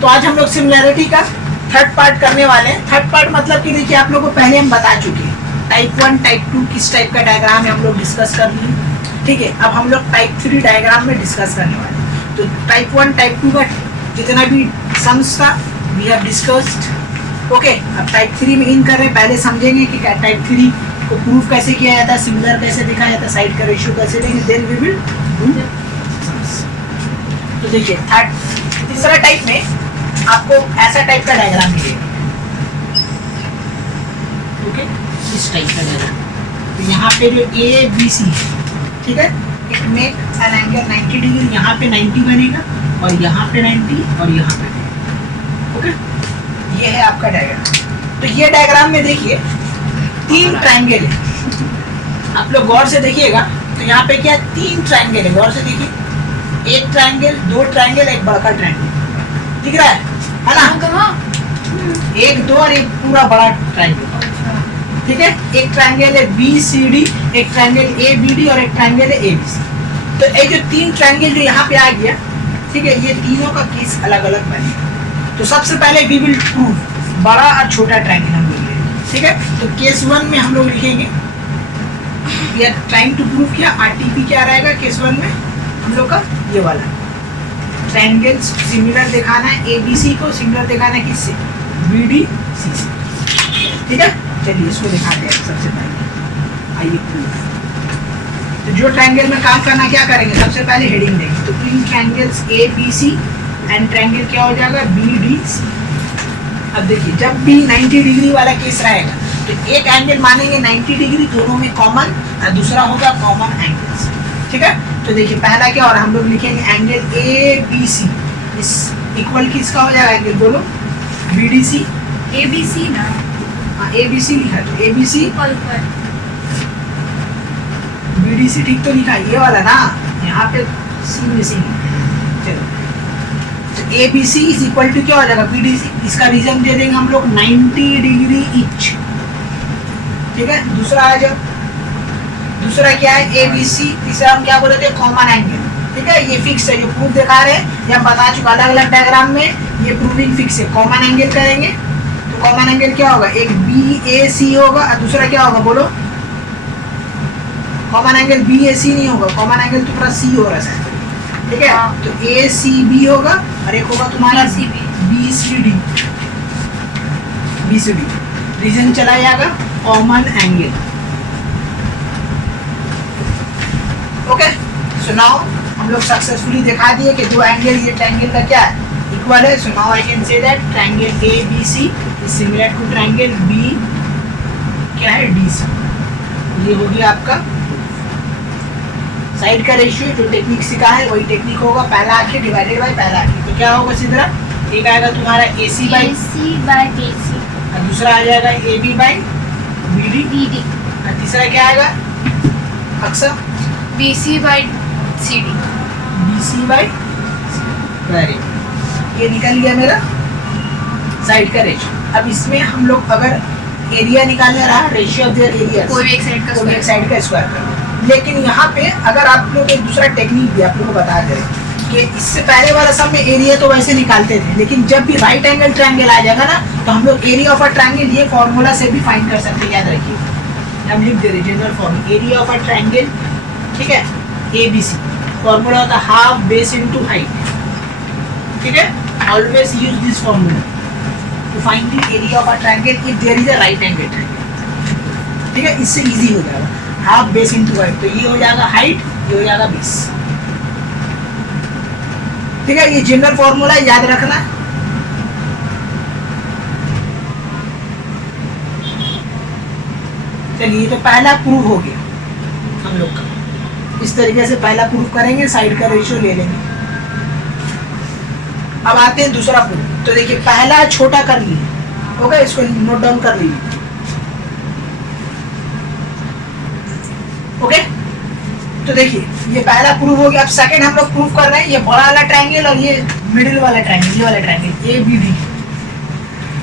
तो आज हम लोग सिमिलैरिटी का थर्ड पार्ट करने वाले हैं। थर्ड पार्ट मतलब कि देखिए आप लोगों को पहले हम बता चुके हैं टाइप 1 टाइप 2 किस टाइप का डायग्राम है हम लोग डिस्कस कर लिए, ठीक है। अब हम लोग टाइप 3 डायग्राम में डिस्कस करने वाले हैं। तो टाइप 1 टाइप 2 का जितना भी सम्स था वी हैव डिस्कस्ड, ओके। अब टाइप 3 में इन कर रहे हैं, पहले समझेंगे कि टाइप 3 को प्रूफ कैसे किया जाता है, सिमिलर कैसे दिखाया जाता है, साइड का रेशियो कैसे लेंगे, then we will do sums. तो देखिए तीसरा टाइप में आपको ऐसा टाइप का डायग्राम मिलेगा, ओके, इस टाइप का डायग्राम। तो यहाँ पे जो ए बी सी है, ठीक है, it make an angle 90 degree, यहाँ पे 90 बनेगा और यहाँ पे 90 और यहाँ पे 90, ओके। ये है आपका डायग्राम। तो ये डायग्राम में देखिए 3 ट्रायंगल है, आप लोग गौर से देखिएगा। तो यहाँ पे क्या 3 ट्रायंगल है, गौर से देखिए, एक ट्रायंगल, 2 ट्रायंगल, एक बड़ा ट्रायंगल दिख रहा है ना, एक 2 और एक पूरा बड़ा ट्रायंगल, ठीक है। एक ट्रायंगल है बी सी डी, एक ट्रायंगल ए बी डी और एक ट्रायंगल है ए बी सी। तो ये जो 3 ट्रायंगल जो यहाँ पे आ गया, ठीक है, ये तीनों का केस अलग अलग बनेगा। तो सबसे पहले वी विल प्रूव बड़ा और छोटा ट्रायंगल हम लोग लेंगे, ठीक है। तो केस 1 में हम लोग लिखेंगे we are trying to prove किया, आरटीपी क्या रहेगा केस 1 में हम लोग का, ये वाला ट्रायंगल्स सिमिलर दिखाना है, एबीसी को सिमिलर दिखाना है किससे, बीडीसी से, ठीक है। चलिए इसको दिखाते हैं सबसे पहले, आइए प्रूफ। तो जो ट्रायंगल में काम करना क्या करेंगे, सबसे पहले हेडिंग देंगे। तो in triangles A B C and triangle क्या हो जाएगा बी डी सी। अब देखिए जब भी 90 डिग्री वाला केस रहेगा तो एक एंगल मानेंगे 90 डिग्री, दोनों में कॉमन, और दूसरा होगा कॉमन एंगल्स, ठीक है। तो देखिए पहला क्या और हम लोग लिखेंगे एंगल ए बी सी इस इक्वल किसका हो जाएगा एंगल, बोलो B D C, A B C ना, हाँ ए बी सी लिखा, तो A B C B D C, ठीक तो लिखा ये वाला ना, यहाँ पे सी मिसिंग है। चलो तो A B C is equal to क्या हो जाएगा बी डी सी, इसका रीजन दे देंगे हम लोग 90 डिग्री ईच, ठीक है। दूसरा आ जाओ, दूसरा क्या है ए बी सी, तीसरा हम क्या बोले थे कॉमन एंगल, ठीक है। ये फिक्स है, जो प्रूफ दिखा रहे हैं ये हम बता चुके अलग अलग डायग्राम में, ये प्रूविंग फिक्स है। कॉमन एंगल करेंगे तो कॉमन एंगल क्या होगा, एक बी ए सी होगा और दूसरा क्या होगा बोलो, कॉमन एंगल बी ए सी नहीं होगा, कॉमन एंगल तुम्हारा सी हो रहा है, ठीक है। तो ए सी बी होगा और एक होगा तुम्हारा B C D, B C D reason चला जाएगा common angle, okay. So now हम लोग सक्सेसफुली दिखा दिए कि दो एंगल, ये ट्रायंगल का क्या है इक्वल है। So now I can say that triangle A B C is similar to triangle B क्या है डी सी। ये हो गया आपका साइड का रेशियो, जो टेक्निक सीखा है वही टेक्निक होगा, पहला आखिर डिवाइडेड बाय पहला आखिर। तो क्या होगा सीधा, एक आएगा तुम्हारा ए सी बाई बी सी और दूसरा आ जाएगा A B by B D और तीसरा क्या आएगा अक्सर B C by C D, B C by, very, ये निकल गया मेरा साइड का रेशियो। अब इसमें हम लोग अगर एरिया निकालना रहा, रेशियो ऑफ देयर एरिया, कोई भी एक साइड का स्क्वायर कर, लेकिन यहाँ पे अगर आप लोग एक दूसरा टेक्निक भी आप लोगों को बता दें कि इससे पहले वाला सब में एरिया तो वैसे निकालते थे, लेकिन जब भी राइट एंगल ट्रायंगल आ जाएगा ना तो हम लोग एरिया ऑफ अ ट्रायंगल ये फॉर्मूला से भी फाइंड कर सकते हैं, याद रखिए। हम लिख दे रहे general formula area of a triangle, ठीक है, ए बी सी, फॉर्मूला होता है हाफ बेस इनटू हाइट, ठीक है। Always use this formula to find the area of a triangle if there is a right angle triangle, ठीक है। इससे इजी हो जाएगा, हाफ बेस इनटू हाइट, तो ये हो जाएगा हाइट, ये हो जाएगा बेस, ठीक है। ये जनरल फॉर्मूला याद रखना। चलिए तो पहला प्रूव हो गया हम लोग का, इस तरीके से पहला प्रूव करेंगे, साइड का रेशियो ले लेंगे। अब आते हैं दूसरा प्रूफ। तो देखिए पहला छोटा कर लिए, ओके, इसको नोट डाउन कर लीजिए, ओके। तो देखिए ये पहला प्रूफ हो गया। अब सेकंड हम लोग प्रूफ कर रहे हैं, ये बड़ा वाला ट्रायंगल और ये मिडिल वाला ट्रायंगल, ये वाला ट्रायंगल ए बी डी,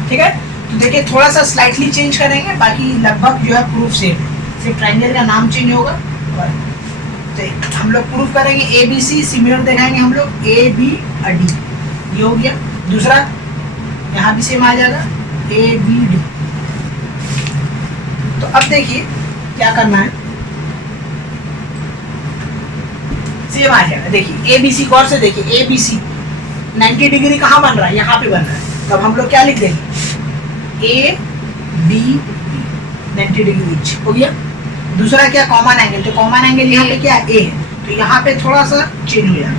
ठीक है। तो देखिए थोड़ा सा स्लाइटली चेंज करेंगे, बाकी लगभग जो है प्रूफ सेम है, सिर्फ ट्रायंगल का नाम चेंज होगा। तो हम लोग प्रूफ करेंगे ए बी सी सिमिलर दिखाएंगे हम लोग ए बी और डी, ये हो गया। दूसरा यहाँ भी सेम आ जाएगा ABD। तो अब देखिए क्या करना है, सेम आ जाएगा। देखिए ABC गौर से देखिए, ABC 90 डिग्री कहाँ बन रहा है, यहाँ पे बन रहा है। तब हम लोग क्या लिख देंगे, ABB 90 डिग्री ईच हो गया। दूसरा क्या, कॉमन एंगल, तो कॉमन एंगल यहाँ पे क्या है, A है, तो यहाँ पे थोड़ा सा चेंज हो जाएगा,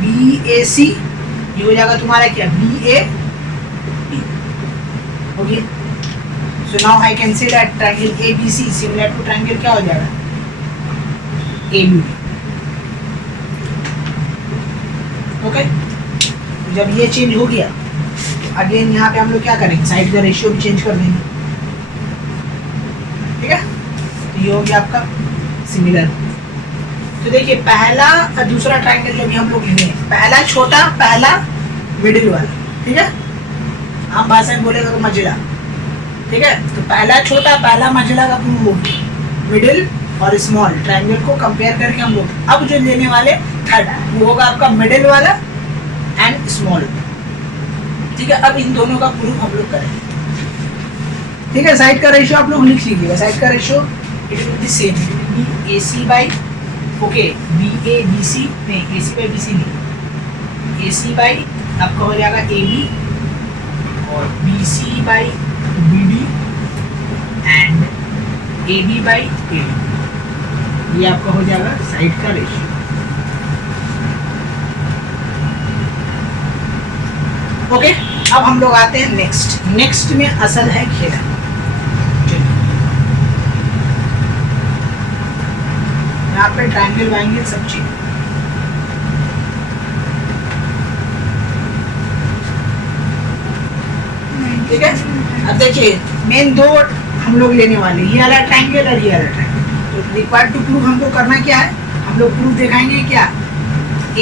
BAC ये हो जाएगा तुम्हारा क्या, BAB हो गया। So now I can say that triangle ABC similar to triangle क्या हो जाएगा, ABB। ओके, जब ये चेंज हो गया तो अगेन यहाँ पे हम लोग क्या करेंगे, साइड का रेशियो भी चेंज कर देंगे, ठीक है। तो ये हो गया आपका सिमिलर। तो देखिए पहला और दूसरा ट्रायंगल जो भी हम लोग लेंगे, पहला छोटा, पहला मिडिल वाला, ठीक है। आप भाषा में बोलेगा तो मझला, ठीक है। तो पहला छोटा, पहला मझला का मिडिल और स्मॉल ट्रायंगल को कंपेयर करके हम लोग अब जो लेने वाले थर्ड वो होगा आपका मिडिल वाला एंड स्मॉल, ठीक है। अब इन दोनों का प्रूफ हम लोग करेंगे, ठीक है। साइड का रेशियो आप लोग लिख लीजिएगा, साइड का ratio it will be same, AC by okay BABC नहीं, AC बाई BC नहीं, AC बाई आपका हो जाएगा AB और BC by BD and AB by AD, ये आपका हो जाएगा साइड का रेशियो। ओके, अब हम लोग आते हैं नेक्स्ट में असल है खेला। यहाँ पे ट्रायंगल वायंगल सब चीज, ठीक है। अब देखिए मेन दो हम लोग लेने वाले, ये वाला ट्रायंगल और ये वाला ट्रायंगल। तो रिक्वायर्ड टू प्रूव हमको करना क्या है, हम लोग प्रूफ दिखाएंगे क्या,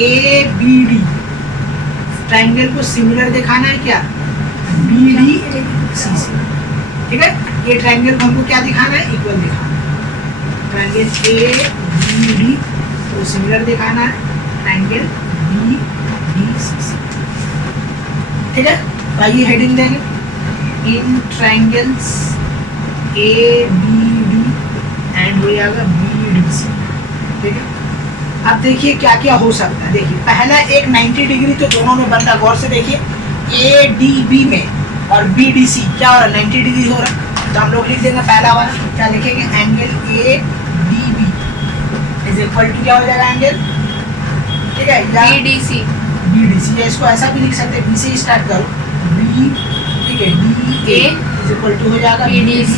ABD ट्रायंगल को सिमिलर दिखाना है क्या, BDC से, ठीक है। ये ट्रायंगल को हमको क्या दिखाना है, इक्वल दिखाना है। ट्रायंगल ABD को सिमिलर दिखाना है ट्रायंगल BDC से, ठीक है। तो आइए हेडिंग देंगे, इन ट्रायंगल्स ABD एंड हो जाएगा BDC, ठीक है। अब देखिए क्या क्या हो सकता है। देखिए पहला एक 90 डिग्री तो दोनों में बनता, गौर से देखिए ADB में और BDC क्या हो रहा है, 90 डिग्री हो रहा है। तो हम लोग लिख देंगे पहला वाला, क्या लिखेंगे, angle ADB is equal to क्या हो जाएगा एंगल, ठीक है, BDC या इसको ऐसा भी लिख सकते हैं, B से स्टार्ट करो, B, ठीक है, DA इज इक्वल टू हो जाएगा BDC।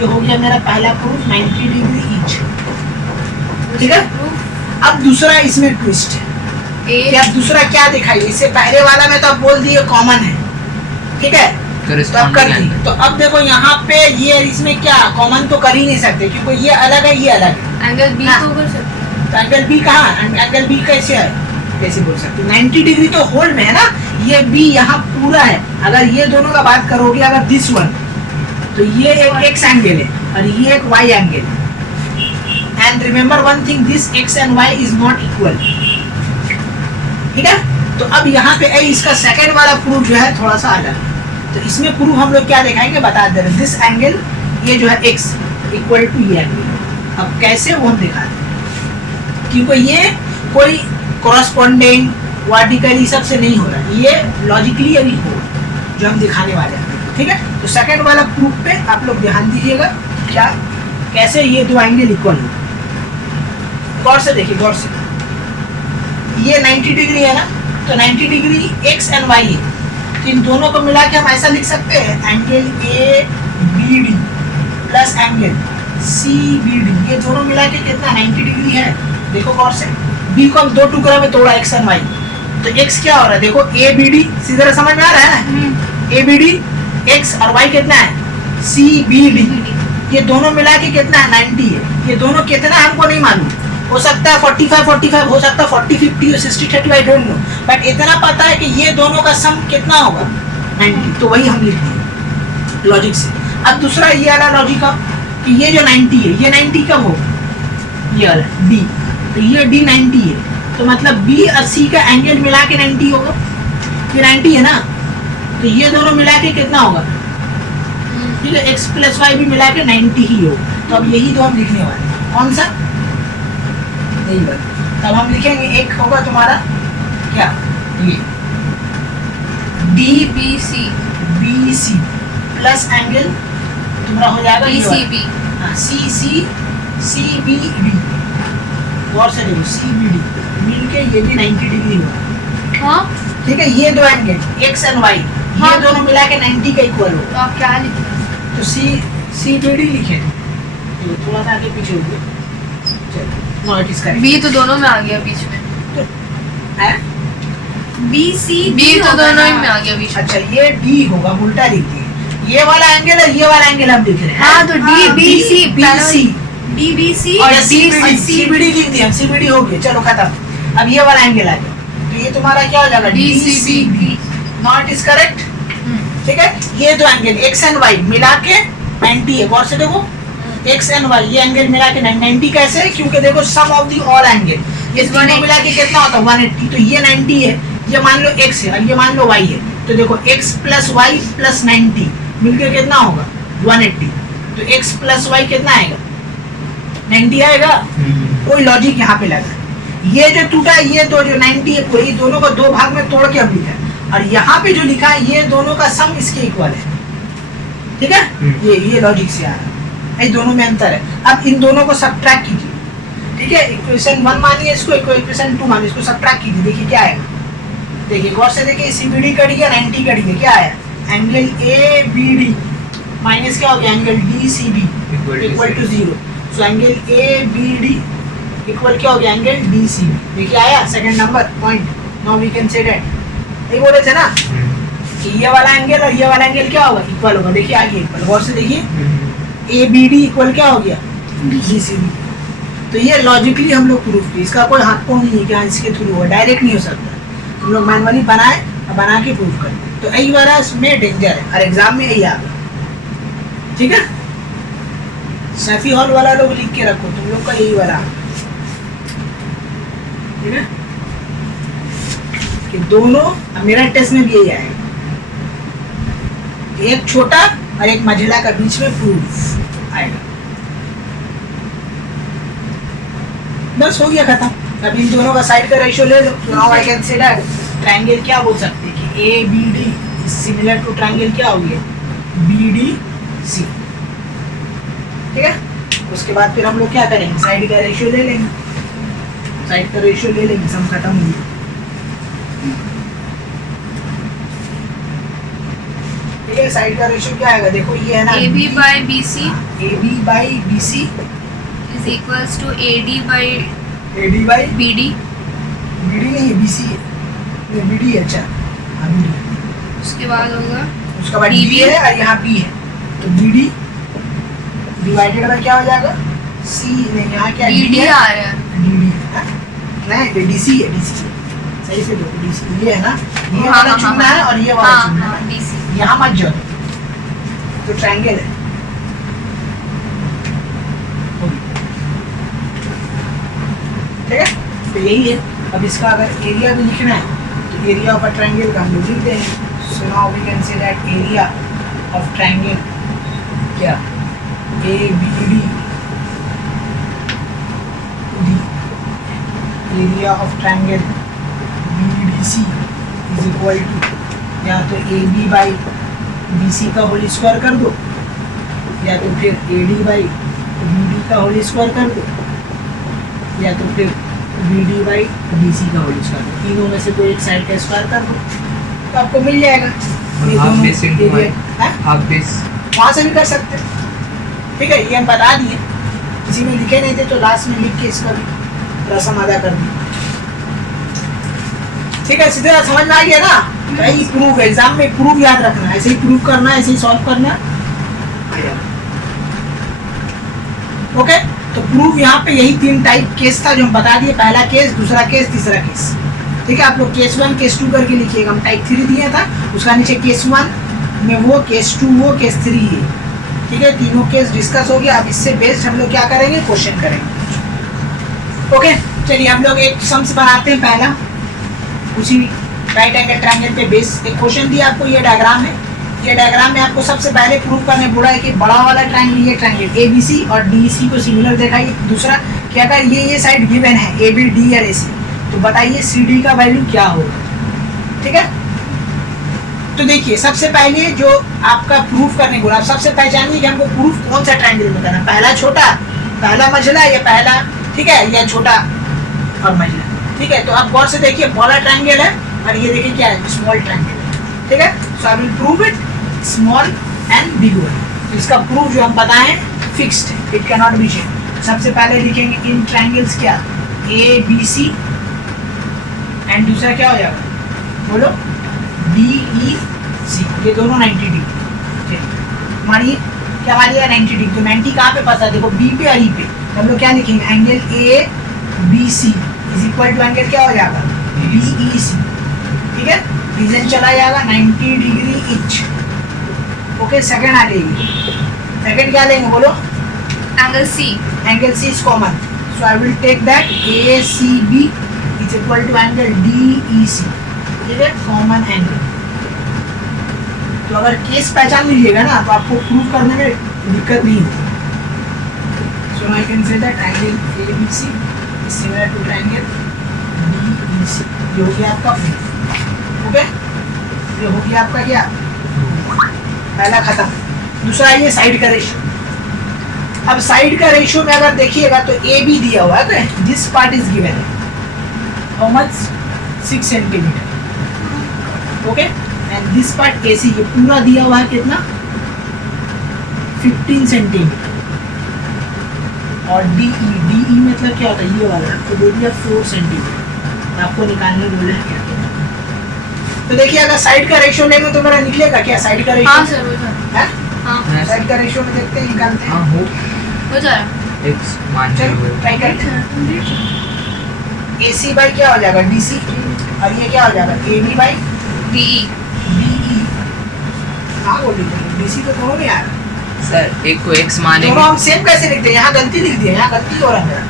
ये हो गया मेरा पहला प्रूफ 90 डिग्री ईच, ठीक है। अब दूसरा इसमें ट्विस्ट है कि अब दूसरा क्या दिखाइए, इससे पहले वाला में तो अब बोल दिए कॉमन है, ठीक है, तो अब कर दी। तो अब देखो यहाँ पे ये इसमें क्या कॉमन तो कर ही नहीं सकते क्योंकि ये अलग है, ये अलग है। एंगल B तो कर सकते हैं, तो एंगल B कहाँ, एंगल B कैसे है, कैसे बोल सकते, 90 डिग्री तो होल्ड में है ना, ये B यहाँ पूरा है। अगर ये दोनों का बात करोगे, अगर दिस वन, तो ये एक X एंगल है और ये एक Y एंगल है। And remember one thing, this X and Y is not equal, ठीक है। तो अब यहाँ पे इसका सेकंड वाला प्रूफ जो है थोड़ा सा अलग, तो इसमें प्रूफ हम लोग क्या दिखाएंगे, बता दे रहे, दिस एंगल ये जो है X इक्वल टू ये एंगल। अब कैसे वो हम दिखा दें, क्योंकि ये कोई कॉरस्पॉन्डिंग वर्टिकली सबसे नहीं हो रहा, ये लॉजिकली अभी हो जो हम दिखाने वाले हैं, ठीक है। तो सेकंड वाला प्रूफ पे आप लोग ध्यान दीजिएगा, क्या कैसे ये दो एंगल इक्वल हो। गौर से देखिए, गौर से, ये 90 डिग्री है ना, तो 90 डिग्री X एंड Y है, तो इन दोनों को मिला के हम ऐसा लिख सकते हैं, angle ABD plus angle CBD, ये दोनों मिला के कितना 90 डिग्री है। देखो गौर से, B को हम दो टुकड़ा में तोड़ा, X एंड Y, तो X क्या हो रहा है, देखो ABD सीधे समझ में आ रहा है, ABD X और Y कितना है CBD, ये दोनों मिला के कितना है 90 है। ये दोनों कितना हमको नहीं मालूम, हो सकता है 45 हो सकता है 40 50 60 30, आई डोंट नो, बट इतना पता है कि ये दोनों का सम कितना होगा 90, तो वही हम लिख दिए लॉजिक से। अब दूसरा ये वाला लॉजिक अब कि ये जो 90 है, ये 90 कब होगा, ये वाला D, तो ये D 90 है, तो मतलब बी और सी का एंगल मिला के 90 होगा, ये 90 है ना, तो ये दोनों मिला के कितना होगा, ठीक है, x प्लस वाई भी मिला के 90 ही होगा। तो अब यही तो हम लिखने वाले हैं, कौन सा, यही वाला। तब हम लिखेंगे एक होगा तुम्हारा क्या, ये D B C B C plus angle तुम्हारा हो जाएगा B C B, C C C B D, और से देखो सी बी डी मिलके ये भी 90 डिग्री होगा, हाँ ठीक है। ये दो एंगल एक्स एंड वाई ये हाँ। दोनों मिला के 90 का इक्वल होगा। तो आप क्या लिख रहे हैं? तो सी बी डी लिखे, तो थोड़ा सा आगे पीछे हो गया, चलो no it is correct. B तो दोनों में आ गया बीच में, है बी सी बी तो दोनों ही में आ गया बीच में। अच्छा ये डी होगा, उल्टा लिख दिए, ये वाला एंगल है, ये वाला एंगल हम लिख रहे हैं। हाँ तो D B C B C D B C और सी बी डी लिख दिया, सी बी डी हो गया, चलो खत्म। अब ये वाला एंगल आ गया, तो ये तुम्हारा क्या हो जाएगा, D C B, not is correct, ठीक है। ये दो एंगल एक्स एंड वाई मिला के 90 है, गौर से देखो एक्स एंड वाई ये एंगल मिला के 90 कैसे है, क्योंकि देखो सम ऑफ दी ऑल एंगल ये दोनों मिला के कितना होता है 180, तो ये 90 है, ये मान लो x है और ये मान लो y है, तो देखो x प्लस वाई प्लस 90 मिलकर कितना होगा 180, तो x प्लस वाई कितना आएगा 90 आएगा। कोई लॉजिक यहाँ पे लगा, ये जो टूटा ये दो जो 90 है पूरे, ये दोनों को दो भाग में तोड़ के अब लिखा है, और यहाँ पे जो लिखा है ये दोनों का सम इसके इक्वल है, ठीक है। ये लॉजिक से आ रहा है, ये दोनों में अंतर है। अब इन दोनों को सब्ट्रैक्ट कीजिए, ठीक है, इक्वेशन 1 मानिए इसको, इक्वेशन 2 मानिए इसको, सब्ट्रैक्ट कीजिए, देखिए क्या आएगा। देखिए गौर से देखिए, CBD कट गया 90 कट गया, क्या आया एंगल ABD माइनस क्या हो गया angle DCB equal to 0, so angle ABD equal क्या हो गया एंगल DCB। देखिए आया second number point, now we can say that, ये बोले थे ना कि ये वाला एंगल और ये वाला एंगल क्या होगा इक्वल होगा, देखिए आगे इक्वल, गौर से देखिए ABD इक्वल क्या हो गया DCB। तो ये लॉजिकली हम लोग प्रूफ किए, इसका कोई हाथ पाँव नहीं है कि हाँ इसके थ्रू हो, डायरेक्ट नहीं हो सकता, हम लोग मैनुअली बनाए और बना के प्रूफ करें। तो यही वाला इसमें डेंजर है, और एग्जाम में यही आ गया, ठीक है। सैफी हॉल वाला लोग लिख के रखो, तुम लोग का यही वाला, ठीक है, कि दोनों मेरा टेस्ट में भी यही आएगा, एक छोटा और एक मझिला का बीच में प्रूफ आएगा, बस हो गया खत्म। अब इन दोनों का साइड का रेशियो ले लो, तो now I can say that triangle क्या बोल सकते हैं कि ABD is similar to triangle क्या हो गया BDC, ठीक है। उसके बाद फिर हम लोग क्या करेंगे, साइड का रेशियो ले लेंगे, साइड का रेशियो ले लेंगे, सम खत्म हो गया, ठीक है। साइड का रेशियो क्या आएगा, देखो ये है ना AB by BC AB by BC is equals to AD by AD by BD, BD नहीं है BC है, ये BD है, अच्छा हाँ BD, उसके बाद होगा उसका बाद DB D है और यहाँ B है, तो BD डिवाइडेड बाय क्या हो जाएगा C, नहीं यहाँ क्या BD है आ रहा है, DD है, नहीं ये DC है, DC सही से देखो DC ये है ना, ये हाँ, वाला हाँ, चुनना हाँ, है और ये वाला हाँ चुनना हाँ है, DC, यहाँ मत जाओ, तो ट्रायंगल है, ठीक है। तो यही है, अब इसका अगर एरिया भी लिखना है तो एरिया ऑफ अ ट्रायंगल का हम लोग लिख देंगे, so now we can say that area of triangle क्या ABD area of triangle BDC is equal to या तो AB बाई BC का होल स्क्वायर कर दो, या तो फिर AD बाई BD का होल स्क्वायर कर दो, या तो फिर BD बाई DC का होल स्क्वायर, तीनों में से कोई एक साइड का स्क्वायर कर दो, तो आपको मिल जाएगा। ये हाफ दोनों बेस इनटू area, हाँ? हाफ बेस, वहाँ से भी कर सकते हैं, ठीक है। ये हम बता दिए, किसी में लिखे नहीं थे तो लास्ट में लिख के इसका भी रस्म अदा कर दी, ठीक है। सीधे समझ में आ गया ना, यही प्रूफ, एग्जाम में प्रूफ याद रखना, ऐसे ही प्रूफ करना, ऐसे ही सॉल्व करना, ओके। तो प्रूफ यहाँ पे यही 3 टाइप केस था जो हम बता दिए, पहला केस, दूसरा केस, तीसरा केस, ठीक है। आप लोग केस 1 केस 2 करके लिखिएगा, हम टाइप 3 दिया था, उसका नीचे केस 1 में वो, केस 2 वो, केस 3 ये, ठीक है। तीनों केस डिस्कस हो गया। अब इससे बेस्ड हम लोग क्या करेंगे, क्वेश्चन करेंगे, ओके। चलिए हम लोग एक सम्स बनाते हैं। पहला उसी राइट एंगल ट्रायंगल पे बेस एक क्वेश्चन दिया आपको, ये डायग्राम है। ये डायग्राम में आपको सबसे पहले प्रूव करने बोला है कि बड़ा वाला ट्रायंगल, ये ट्रायंगल ABC और DEC को सिमिलर दिखाइए। दूसरा क्या अगर ये साइड गिवन है AB D और AC, तो बताइए CD का वैल्यू क्या होगा। ठीक है, तो देखिए सबसे पहले जो आपका प्रूफ करने बोला, आप सबसे पहचानिए कि हमको प्रूफ कौन सा ट्रायंगल में करना, पहला छोटा, पहला मझला या पहला, ठीक है, या छोटा और मझला। ठीक है, तो आप गौर से देखिए बड़ा ट्रायंगल है और ये देखिए क्या है, स्मॉल ट्रायंगल है। ठीक है, so I will prove it small and big one. इसका प्रूफ जो हम बताएं फिक्स्ड है, it can not be change. सबसे पहले लिखेंगे इन ट्रायंगल्स क्या, ABC एंड दूसरा क्या हो जाएगा, बोलो DEC, ये दोनों 90 डिग्री। मानिए क्या मानिएगा 90 डिग्री, तो 90 कहाँ पे फंसा, देखो B पे और E पे, तो हम लोग क्या लिखेंगे, angle ABC is equal to angle क्या हो जाएगा, DEC। ठीक है, रीजन चला जाएगा 90 डिग्री इच। ओके, सेकंड आ जाएगी, सेकंड क्या लेंगे बोलो, angle C। Angle C is common, so I will take that ACB is equal to angle DEC। ठीक है, कॉमन एंगल। तो अगर केस पहचान लीजिएगा ना तो आपको प्रूव करने में दिक्कत नहीं होगी। So I can say that angle ABC is similar to angle DEC। ये हो गया आपका प्रूफ। ओके, ये हो गया आपका क्या, पहला खत्म। दूसरा ये साइड का रेशियो। अब साइड का रेशियो में अगर देखिएगा तो AB दिया हुआ है, this part is given, how much, 6 centimetre. Okay, and this part AC, ये पूरा दिया हुआ है कितना, 15 सेंटीमीटर। और DE मतलब क्या होता है, ये वाला तो दे दिया 4 सेंटीमीटर। आपको निकालने बोले हैं क्या, तो देखिए अगर साइड का रेशियो लेंगे तो मेरा निकलेगा क्या, साइड का रेशियो, हाँ सर हो जा है, हाँ साइड का रेशियो में देखते हैं, निकालते हैं। हो जा रहा X मान चलो ट्राई करते हैं। AC बाई क्या हो जाएगा, DC, और ये क्या हो जाएगा, AB बाई DE। DE। हाँ बोल दीजिए, DC तो दोनों में आ रहा है। सर एक को X दोनों मानेंगे, हम सेम कैसे लिखते हैं, यहाँ गलती लिख दिया, यहाँ गलती हो रहा है मेरा।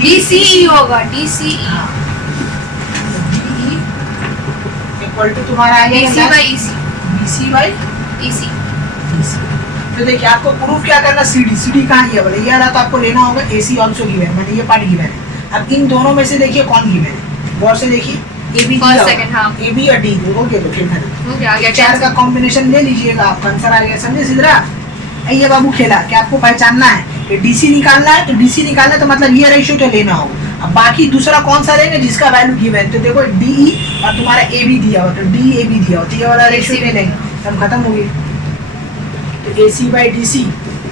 DCE होगा, DCE। हाँ, DE इक्वल टू तुम्हारा आ DC जाएगा by EC। BC by EC। DC। तो देखिए आपको प्रूफ क्या करना, CD कहाँ है बोले, ये आ रहा तो आपको लेना होगा AC ऑल्सो गिवन, मतलब ये पार्ट गिवन है। अब इन दोनों में से देखिए कौन गिवन है, गौर से देखिए AB First, second, हाँ। AB और D हो गया, तो खेल खत्म। हो गया, आ गया चार का कॉम्बिनेशन ले लीजिएगा, आपका आंसर आ गया। समझे सिद्रा, ये बाबू खेला कि आपको पहचानना है कि DC निकालना है, तो DC निकालना है तो मतलब ये रेशियो तो लेना होगा। अब बाकी दूसरा कौन सा लेंगे जिसका वैल्यू गिवन है, तो देखो DE और तुम्हारा AB दिया हो, तो DAB दिया हो, तो ये वाला रेशियो ले लेंगे, सब खत्म हो गई। तो AC by DC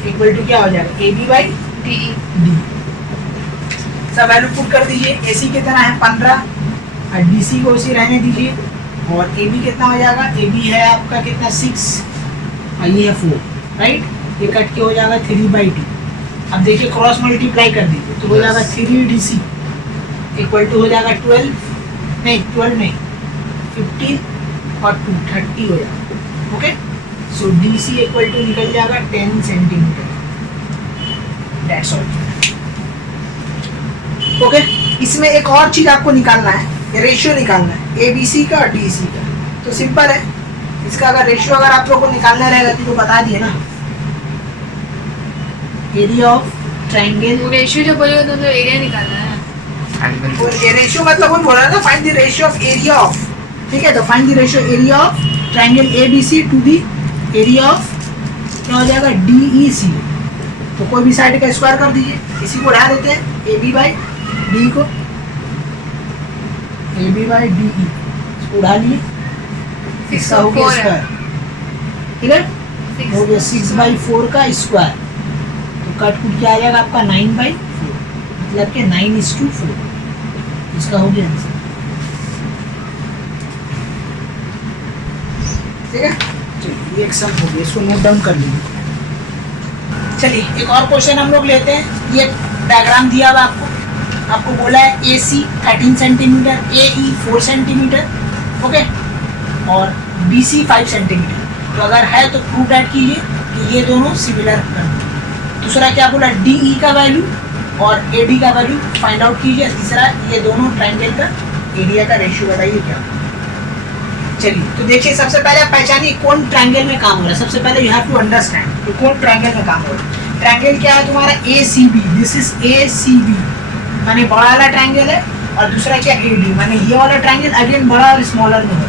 equal to क्या हो जाएगा, AB बाई DE। D। सब वैल्यू पुट कर दीजिए। AC कितना है 15 और DC को उसी रहने दीजिए, और AB कितना हो जाएगा, AB है आपका कितना 6 और ये है 4, राइट, ये कट के हो जाएगा 3/2। अब देखिए क्रॉस मल्टीप्लाई कर दीजिए तो हो जाएगा 3DC इक्वल टू हो जाएगा 12 नहीं 15 और 2 30 हो जाएगा। Okay, so DC equal to निकल जाएगा 10 सेंटीमीटर। That's all. ओके, इसमें एक और चीज आपको निकालना है, रेशियो निकालना है ABC का और DC का। तो सिंपल है, इसका अगर रेशियो अगर आप लोग को निकालना रहेगा तो बता दिए ना, एरिया ऑफ ट्रायंगल। रेशियो जो बोले तो एरिया निकालना है। वो रेशियो मतलब वो बोला ना, find the ratio of area of, ठीक है, तो find the ratio area of triangle ABC to the area of क्या हो जाएगा DEC। तो कोई भी साइड का स्क्वायर कर दीजिए, इसी को उड़ा देते हैं AB बाई D को, AB बाई DE इसको उड़ा लिए, इसका हो गया स्क्वायर। ठीक है, हो गया 6/4 का स्क्वायर, तो कट कुट क्या आ जाएगा आपका 9/4, मतलब कि 9:4। इसका हो गया आंसर। ठीक है, चलिए एक सम हो गया, इसको नोट डाउन कर लीजिए। चलिए एक और क्वेश्चन हम लोग लेते हैं। ये डायग्राम दिया हुआ आपको बोला है AC 13 centimetre, AE 4 centimetre, okay, और BC 5 सेंटीमीटर। तो अगर है तो प्रूव दैट कीजिए कि ये दोनों सिमिलर। दूसरा क्या बोला, DE का वैल्यू और AD का वैल्यू फाइंड आउट कीजिए। तीसरा ये दोनों ट्रायंगल का एरिया का रेशियो बताइए क्या। चलिए तो देखिए सबसे पहले आप पहचानिए कौन ट्रायंगल में काम हो रहा है। सबसे पहले यू हैव टू अंडरस्टैंड तो कौन ट्रायंगल में काम हो रहा है। ट्रायंगल क्या है तुम्हारा ACB, दिस इज ACB माने बड़ा वाला ट्रायंगल है, और दूसरा क्या AD माने ये वाला ट्रायंगल अगेन बड़ा और स्मॉलर में हो,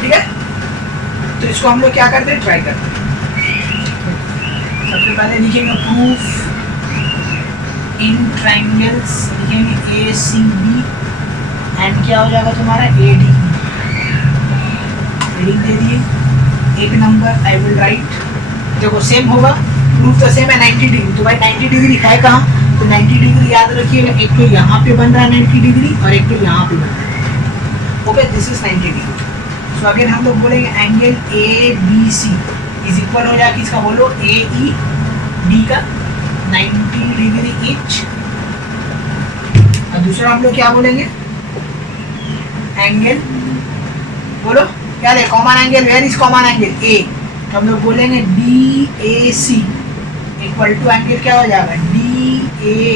ठीक है। तो इसको हम लोग क्या करते हैं, ट्राई करते हैं। सबसे पहले लिखेंगे प्रूफ इन ट्रायंगल्स, लिखेंगे ACB एंड क्या हो जाएगा तुम्हारा AD। हेडिंग दे दिए। एक नंबर आई विल राइट, देखो सेम होगा, प्रूफ तो सेम है 90 डिग्री। तो भाई 90 डिग्री है कहाँ, तो 90 डिग्री याद रखिएगा, एक तो यहाँ पे बन रहा है 90 डिग्री और एक तो यहाँ पे बन रहा है। Okay, this is 90 degree. So again हम लोग बोलेंगे एंगल ABC इज इक्वल हो जाएगा किसका, बोलो AED का 90 डिग्री ईच। और दूसरा हम लोग क्या बोलेंगे, एंगल बोलो क्या है, common angle, where is common angle A, तो हम लोग बोलेंगे DAC इक्वल टू एंगल क्या हो जाएगा DAE,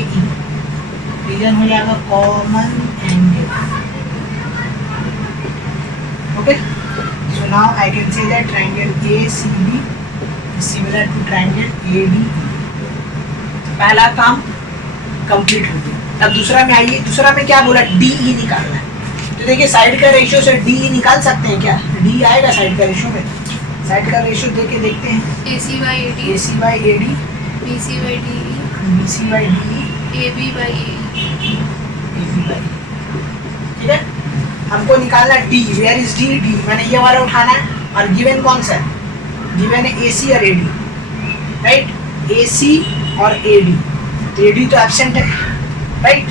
रीजन हो जाएगा common angle. Okay, so now I can say that triangle ACB is similar to triangle ADE। पहला काम कंप्लीट हो गया। अब दूसरा में आइए, दूसरा में क्या बोला, DE निकालना है। तो देखिए साइड का रेशियो से DE निकाल सकते हैं क्या, D आएगा साइड का रेशियो में। साइड का रेशियो देके देखते हैं, AC by AD, AC by AD, BC by DE, BC by DE, AB by AE। AB by AE। ठीक है, हमको निकालना D, वेयर इज D, मैंने ये वाला उठाना है, और गिवन कौन सा है, गिवन है AC और AD, राइट, AC और AD। AD तो एब्सेंट है, राइट।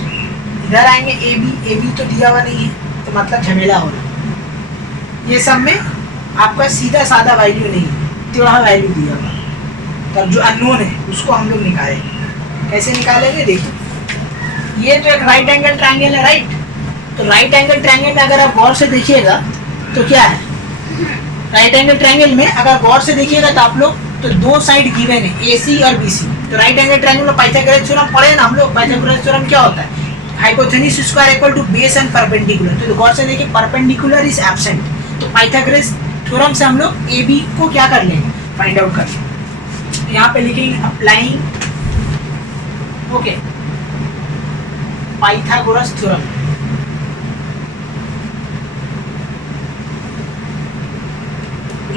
इधर आएंगे AB तो दिया हुआ नहीं है, तो मतलब झमेला हो रहा। ये सब में आपका सीधा साधा वैल्यू नहीं है, तो वहाँ वैल्यू दिया हुआ, तब जो अननोन है उसको हम लोग निकालेंगे। कैसे निकालेंगे, देखिए ये तो एक राइट एंगल ट्रायंगल है, राइट। तो राइट एंगल ट्रायंगल में अगर आप गौर से देखिएगा तो क्या है, राइट एंगल ट्रायंगल में अगर गौर से देखिएगा तो आप लोग, तो दो साइड गिवन है AC और BC। तो राइट एंगल ट्रायंगल में पाइथागोरस थ्योरम पढ़े ना हम लोग। पाइथागोरस थ्योरम क्या होता है, hypotenuse square equal to base and perpendicular. तो गौर से देखिए परपेंडिकुलर इज एब्सेंट, तो पाइथागोरस थ्योरम से हम लोग AB को क्या कर लेंगे, फाइंड आउट कर लेंगे। यहाँ पे लिखेंगे applying, okay, Pythagoras theorem.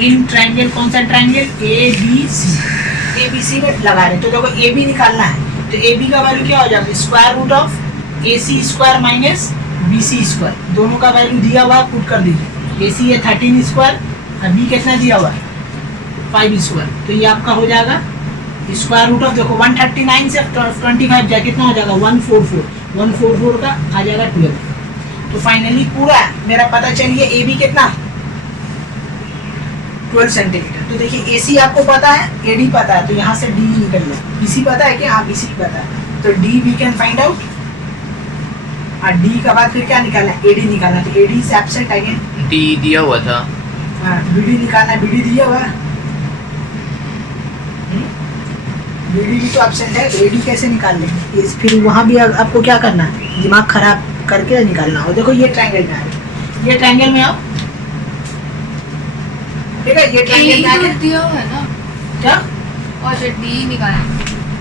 In triangle, कौन सा ट्रायंगल, ABC में लगा रहे, तो देखो AB निकालना है, तो AB का वैल्यू क्या हो जाएगा, square root of AC square minus BC square, दोनों का वैल्यू दिया हुआ है, पुट कर दीजिए। AC है 13 स्क्वायर, B कितना दिया हुआ है 5 स्क्वायर, तो ये आपका हो जाएगा स्क्वायर रूट ऑफ, देखो 139 से 25 जाए कितना हो जाएगा 144 का आ जाएगा 12। तो फाइनली पूरा मेरा पता चलिए AB कितना 12 सेंटीमीटर। तो देखिए AC आपको पता है, AD पता है, तो यहाँ से D निकल गया। BC पता है क्या, हाँ BC पता है, तो D we can find out. और D का बाद फिर क्या निकालना है, AD निकालना, तो AD is absent again. D दिया हुआ था, हाँ BD निकालना, BD दिया हुआ है, BD भी तो एब्सेंट है, तो AD कैसे निकाल लेंगे। फिर वहाँ भी आपको क्या करना है, दिमाग खराब करके निकालना हो। देखो ये ट्रायंगल में आ गया, ये ट्रायंगल में आओ, ठीक है, ये ट्रायंगल में आ गया, दिया हुआ है ना क्या, और D निकालना।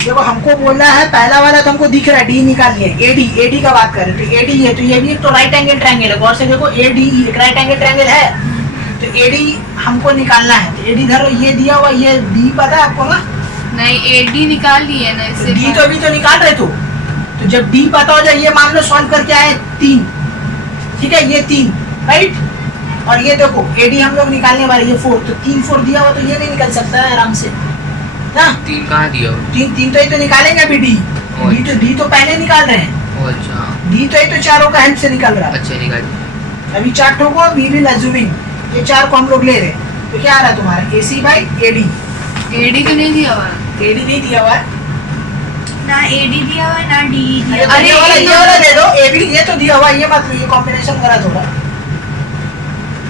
देखो हमको बोलना है पहला वाला तो हमको दिख रहा है D निकालिए, AD का बात करें तो AD है, तो ये भी तो राइट एंगल ट्रायंगल है। गौर से देखो AD एक राइट एंगल ट्रायंगल है, तो AD हमको निकालना है। तो AD धरो, ये दिया हुआ, ये D पता है आपको ना, नहीं AD निकाल लिए ना, इससे D तो अभी तो निकाल रहे तो जब D पता हो जाए, ये मान लो सॉल्व करके आए 3, ठीक है, ये 3 राइट, और ये देखो AD हम लोग निकालने वाले, ये 4, तो 3 4 दिया हुआ, तो ये नहीं निकल सकता है आराम से ना। 3 कहाँ दिया हुआ, 3 तो ये तो निकालेंगे अभी D तो पहले निकाल रहे हैं। अच्छा, D तो ये तो चारों का हेल्प से निकल रहा है। अच्छा निकाल, अभी 4 ठों को वी विल अज्यूमिंग, ये 4 को हम लोग ले रहे हैं, तो क्या आ रहा है तुम्हारा AC by AD। AD तो नहीं दिया हुआ, AD नहीं दिया हुआ है ना AD दिया हुआ है ना DE दिया हुआ अरे ये वाला दे दो, AB ये तो दिया हुआ है, ये मत लो, ये कॉम्बिनेशन गलत होगा।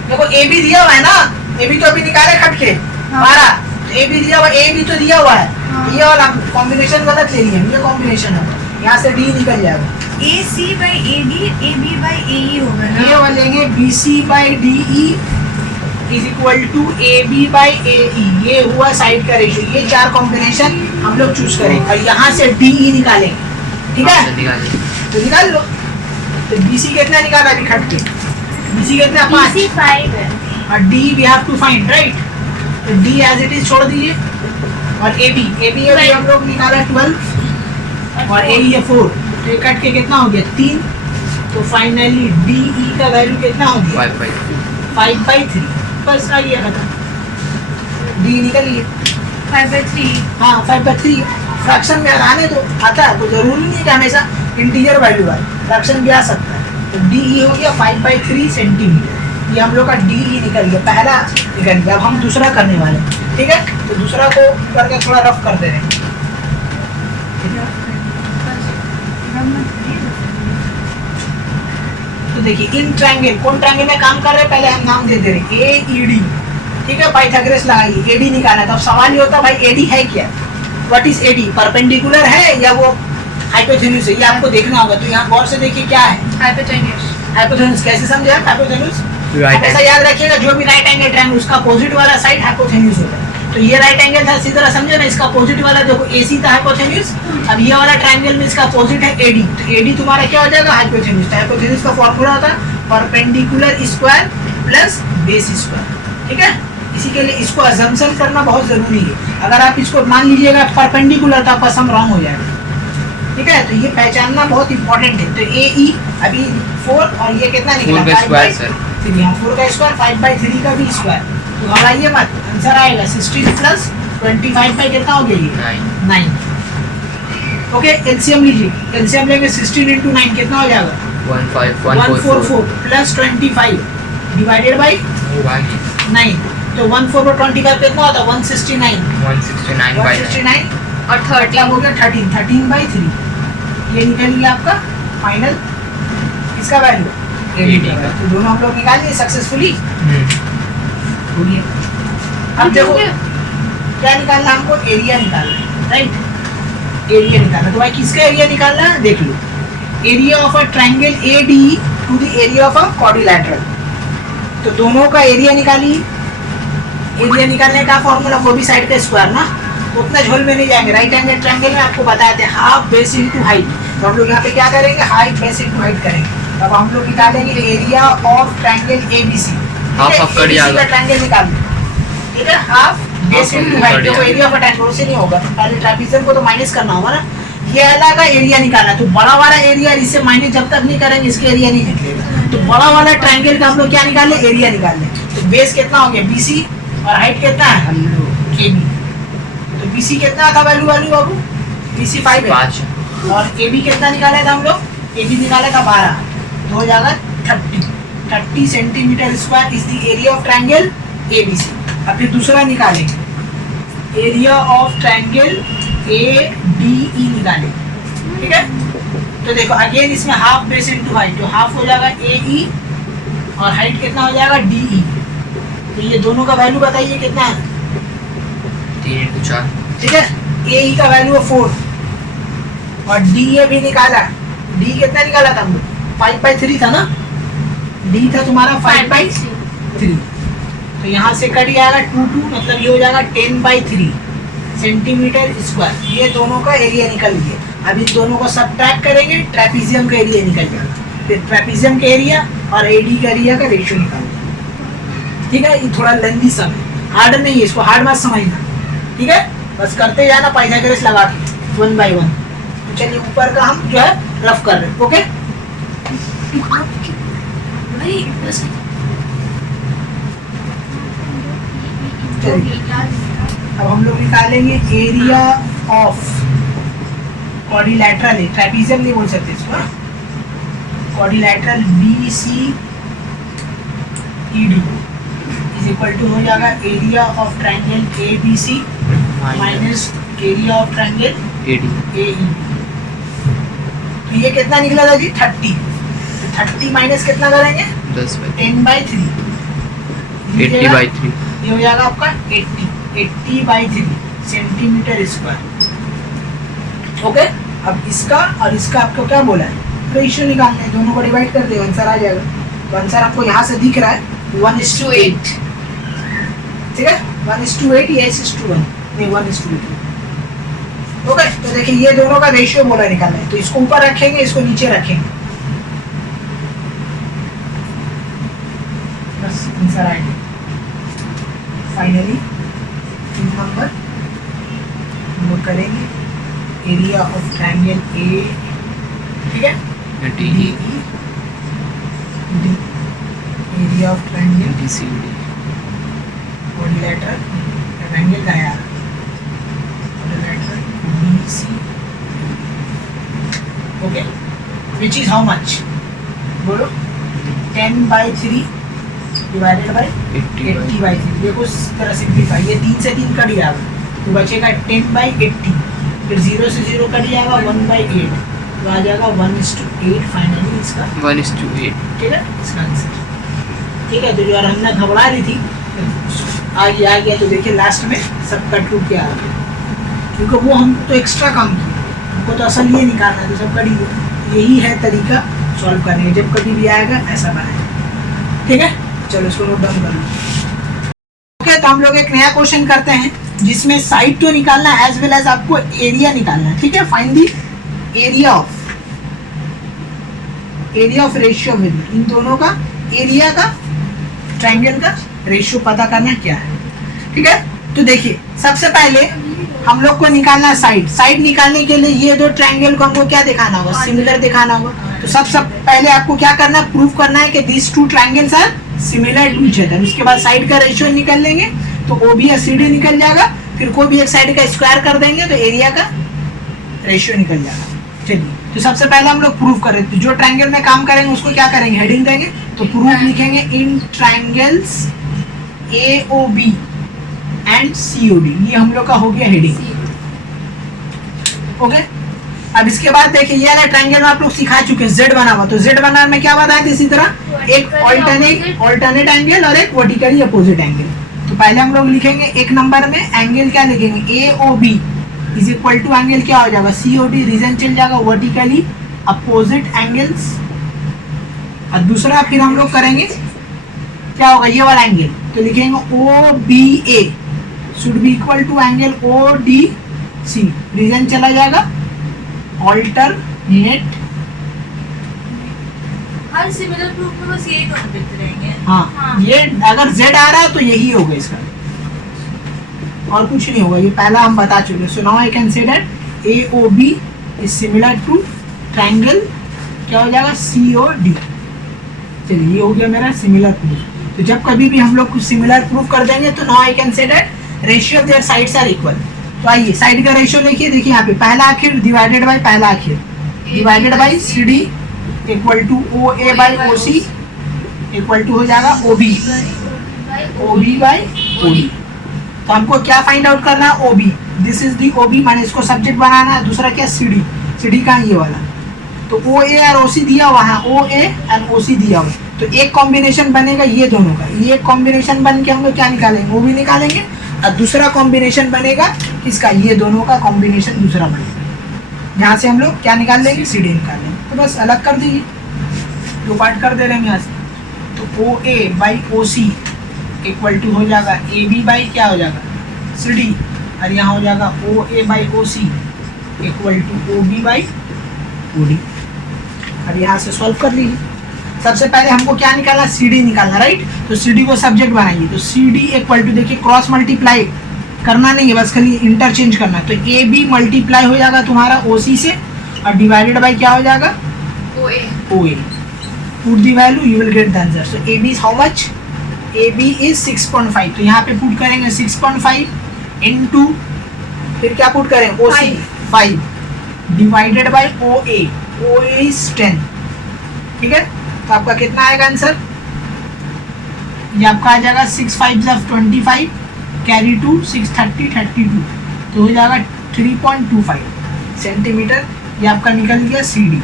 देखो AB दिया हुआ है ना, AB तो अभी निकाले खट के 12, तो AB दिया हुआ, AB तो दिया हुआ है, हाँ। ये वाला कॉम्बिनेशन गलत ले लिया, ये कॉम्बिनेशन है, यहाँ से डी निकल जाएगा, AC by AD, AB by AE होगा ये ना? वाले लेंगे BC by DE is equal to AB by AE, ये हुआ साइड का रेशियो। ये चार कॉम्बिनेशन हम लोग चूज करेंगे और यहाँ से DE निकालेंगे, ठीक है? तो निकाल लो। तो BC कितना निकाला अभी खट के? BC कितना? 5 BC 5 है। और D we have to find, right? तो D as it is छोड़ दीजिए और AB अभी हम लोग निकाला 12 और AE है 4, तो ये कट के कितना हो गया? 3। तो फाइनली DE का वैल्यू कितना हो गया? 5/3। बस आ गया खत्म, D निकल गया। 5/3। हाँ 5/3 फ्रैक्शन में आने तो आता है, तो जरूरी नहीं है कि हमेशा इंटीजर वैल्यू आए, फ्रैक्शन भी आ सकता है। तो DE हो गया 5/3 सेंटीमीटर, ये हम लोग का DE निकल गया, पहला निकल गया। अब हम दूसरा करने वाले हैं, ठीक है? तो दूसरा को करके थोड़ा रफ कर दे रहे हैं, ठीक है? तो देखिए इन ट्रायंगल, कौन ट्रायंगल में काम कर रहे हैं पहले हम नाम दे दे रहे हैं, AED, ठीक है? पाइथागोरस लगाइए, AD निकाला। तो अब सवाल ये होता है भाई AD है क्या? What is AD? परपेंडिकुलर है या वो हाइपोटेन्यूज है? ये आपको देखना होगा। तो यहाँ गौर से देखिए क्या है हाइपोटेन्यूज। हाइपोटेन्यूज। कैसे समझे आप हाइपोटेन्यूज? Right ऐसा याद रखिएगा, जो भी राइट एंगल ट्रायंगल उसका अपोजिट वाला साइड हाइपोटेन्यूज होता है। तो ये राइट एंगल था, इसी तरह समझे ना, इसका अपोजिट वाला देखो AC था हाइपोटेन्यूज। अब ये वाला ट्रायंगल में इसका अपोजिट है AD, तो AD तुम्हारा क्या हो जाएगा? हाइपोटेन्यूज। तो हाइपोटेन्यूज का फॉर्मूला होता है perpendicular square plus base square, ठीक है? इसी के लिए इसको अजम्पशन करना बहुत जरूरी है। अगर आप इसको मान लीजिएगा परपेंडिकुलर तो आपका सम रॉन्ग हो जाएगा, ठीक है? तो ये पहचानना बहुत इंपॉर्टेंट है। तो AE अभी 4 और ये कितना निकला? 5/3। यहाँ 4 का स्क्वायर, 5/3 का भी स्क्वायर। तो घबराइए मत, आंसर आएगा 16 प्लस 25 बाई कितना हो गया ये? 9। ओके, एलसीएम लीजिए, एलसीएम लेंगे 16 into 9 कितना हो जाएगा? 144 प्लस 25 डिवाइडेड बाई 9। तो 14 पर 25 कितना होता है? 169 और 13 हो गया 13/3। ये निकल गया आपका फाइनल इसका वैल्यू AD का। तो दोनों हम लोग निकाल लिए सक्सेसफुली। बोलिए अब देखो क्या निकालना हमको? एरिया निकालना है, राइट? एरिया निकालना। तो भाई किसका एरिया निकालना है? देख लो, area of a triangle AD to the area of a quadrilateral. तो दोनों का एरिया निकालिए। एरिया निकालने का फॉर्मूला, वो भी साइड का स्क्वायर ना, तो उतना झोल में नहीं जाएंगे। राइट एंगल ट्रायंगल में आपको बताए थे हाफ बेस इनटू हाइट, तो हम लोग यहाँ पे क्या करेंगे? हाइट बेस इनटू हाइट करेंगे। अब हम लोग निकालेंगे area of triangle ABC। Half cut जाएगा, ट्रायंगल निकाल, ठीक है? हाफ बेस इनटू हाइट, देखो एरिया ऑफ ट्रायंगल से नहीं होगा, पहले ट्रापेजियम को तो माइनस करना होगा ना। ये अलग का एरिया निकालना, तो बड़ा वाला एरिया इससे माइनस जब तक नहीं करेंगे इसके एरिया नहीं निकलेगा। तो बड़ा वाला ट्रायंगल का हम लोग क्या निकाल ले? एरिया निकाल ले। तो बेस कितना हो गया? BC और हाइट कितना है? हम लोग KB। तो BC कितना था वैल्यू बाबू? BC 5 है। और AB कितना निकाला था हम लोग? AB निकाला था 12, तो हो जाएगा 30 centimetre square is the area of triangle ABC। अब फिर दूसरा निकालेंगे, एरिया ऑफ ट्रायंगल ADE निकालेंगे, ठीक है? तो देखो अगेन इसमें हाफ बेस इनटू हाइट, तो हाफ हो जाएगा AE और हाइट कितना हो जाएगा? DE। तो ये दोनों का वैल्यू बताइए कितना है? 3 into 4, ठीक है? AE का वैल्यू है 4 और DA भी निकाला। D कितना निकाला था हम लोग? 5/3 था ना? D था तुम्हारा 5/3। तो यहाँ से कट जाएगा 2 मतलब ये हो जाएगा 10/3 सेंटीमीटर स्क्वायर। ये दोनों का एरिया निकल गया। अब इन दोनों को सब्ट्रैक्ट करेंगे, ट्रेपीजियम का एरिया निकल जाएगा। फिर ट्रेपीजियम का एरिया और AD का एरिया का रेशियो निकालना, ठीक है? ये थोड़ा लेंथी सम है, हार्ड नहीं है, इसको हार्ड मत समझना, ठीक है? बस करते जाना पाइथागोरस लगा के 1 by 1। तो चलिए ऊपर का हम जो है रफ कर रहे हैं, ओके? अब हम लोग निकालेंगे एरिया ऑफ क्वाड्रिलैटरल, ट्रेपीजियम नहीं बोल सकते इसको, quadrilateral BCED is equal to हो जाएगा area of triangle ABC minus area of triangle AE। तो ये कितना निकला था जी? 30। तो 30 माइनस कितना करेंगे? 10/3 80/3। ये हो जाएगा आपका 80/3 सेंटीमीटर स्क्वायर, ओके? अब इसका और इसका आपको क्या बोला है, रेशियो निकालना है, दोनों को डिवाइड कर दे, आंसर आ जाएगा। तो आंसर आपको यहाँ से दिख रहा है 1:8, ठीक है, 1:8 या 1:1, नहीं 1:8। ओके, तो देखिए ये दोनों का रेशियो बोला निकालना है, तो इसको ऊपर रखेंगे, इसको नीचे रखेंगे, बस आंसर आएगा। फाइनली 3 नंबर हम लोग करेंगे एरिया ऑफ ट्रायंगल ए, ठीक है, D area of triangle D C D quadrilateral rectangle का यार quadrilateral BC, okay, which is how much, बोलो 10/3 divided by 80/3। देखो इस तरह सिंप्लीफाई, ये 3 से 3 कट जाएगा तो बचेगा 10/80, फिर 0 से 0 कट जाएगा 1/8, तो आ जाएगा 1:8 फाइनली इसका, 1:8। ठीक है, इसका आंसर। ठीक है, तो जो हमने घबरा रही थी आ गया, तो देखिए लास्ट में सब कट टूट के आ गया, क्योंकि वो हम तो एक्स्ट्रा काम किए, हमको तो असल ये निकालना है, तो सब कट ही गया। यही है तरीका सॉल्व करने का, जब कभी भी आएगा ऐसा बनाएगा, ठीक है। चलो इसको नोट डाउन कर लो। ओके, तो हम लोग एक नया क्वेश्चन करते हैं जिसमें साइड तो निकालना है एज वेल एज आपको एरिया निकालना है, ठीक है। Find the area of ratio with, इन दोनों का एरिया का ट्रायंगल का रेशियो पता करना क्या है, ठीक है। तो देखिए सबसे पहले हम लोग को निकालना है साइड निकालने के लिए ये दो ट्रायंगल को हमको क्या दिखाना होगा, सिमिलर दिखाना होगा। तो सबसे पहले आपको क्या करना है, प्रूव करना है कि this two triangles are similar to each other. उसके बाद साइड का रेशियो निकाल लेंगे तो OB या CD निकल जाएगा, फिर कोई भी एक साइड का स्क्वायर कर देंगे तो एरिया का रेशियो निकल जाएगा। चलिए, तो सबसे पहले हम लोग प्रूव कर रहे थे, जो ट्रायंगल में काम करेंगे उसको क्या करेंगे, हेडिंग देंगे। तो प्रूफ लिखेंगे in triangles AOB and COD, ये हम लोग का हो गया हेडिंग। ओके, अब इसके बाद देखिए ये वाला ट्रायंगल में आप लोग सिखा चुके हैं जेड बना हुआ, तो जेड बनाने में क्या बताया था, इसी तरह एक ऑल्टरनेट एंगल और एक वर्टिकली अपोजिट एंगल। तो पहले हम लोग लिखेंगे एक नंबर में एंगल क्या लिखेंगे, AOB is equal to angle क्या हो जाएगा, COD, रीजन चल जाएगा वर्टिकली अपोजिट एंगल्स। और दूसरा फिर हम लोग करेंगे क्या होगा, ये वाला एंगल, तो लिखेंगे OBA should be equal to angle ODC, reason चला जाएगा ऑल्टरनेट। हर सिमिलर प्रूफ में बस यही कॉन्सेप्ट रहेंगे। हाँ, ये अगर Z आ रहा है तो यही होगा इसका, और कुछ नहीं होगा, ये पहला हम बता चुके। So now I can say that AOB is similar to triangle क्या हो जाएगा, COD। चलिए, ये हो गया मेरा सिमिलर प्रूफ। तो जब कभी भी हम लोग कुछ सिमिलर प्रूफ कर देंगे तो now I can say that ratio of their sides are equal. तो आइए साइड का रेशियो लिखिए, देखिए यहाँ पे पहला आखिर डिवाइडेड बाय पहला आखिर divided by CD equal to OA by OC equal to हो जाएगा OB बाय OD। तो हमको क्या फाइंड आउट करना है, OB, this is the OB, माने इसको सब्जेक्ट बनाना है। दूसरा क्या, CD का ये वाला, तो OA और OC दिया हुआ है, OA एंड OC दिया हुआ, तो एक कॉम्बिनेशन बनेगा ये दोनों का, ये कॉम्बिनेशन बन के हम लोग क्या निकालेंगे, OB निकालेंगे, और दूसरा कॉम्बिनेशन बनेगा किसका, ये दोनों का कॉम्बिनेशन दूसरा बनेगा, यहाँ से हम लोग क्या निकाल लेंगे, CD निकाल लेंगे। तो बस अलग कर दीजिए, दो पार्ट कर दे रहे हैं यहाँ से। तो OA by OC equal to हो जाएगा AB बाई क्या हो जाएगा, CD, और यहाँ हो जाएगा OA by OC equal to OB by OD। अब यहाँ से सॉल्व कर लीजिए। सबसे पहले हमको क्या निकालना, CD निकालना, राइट। तो CD को सब्जेक्ट बनाइए, तो CD इक्वल टू, देखिए क्रॉस मल्टीप्लाई करना नहीं है, बस खाली इंटरचेंज करना है। तो AB मल्टीप्लाई हो जाएगा तुम्हारा OC से, और डिवाइडेड बाई क्या हो जाएगा, OA। Put the value, you will get the answer. So AB is how much, AB is 6.5। तो यहाँ पे पुट करेंगे 6.5 इनटू, फिर क्या पुट करें, OC 5 divided by OA is 10, ठीक है। तो आपका कितना आएगा आंसर, ये आपका आ जाएगा 6 5 25 कैरी टू 6 30 32, तो हो जाएगा 3.25 सेंटीमीटर। ये आपका निकल गया CD।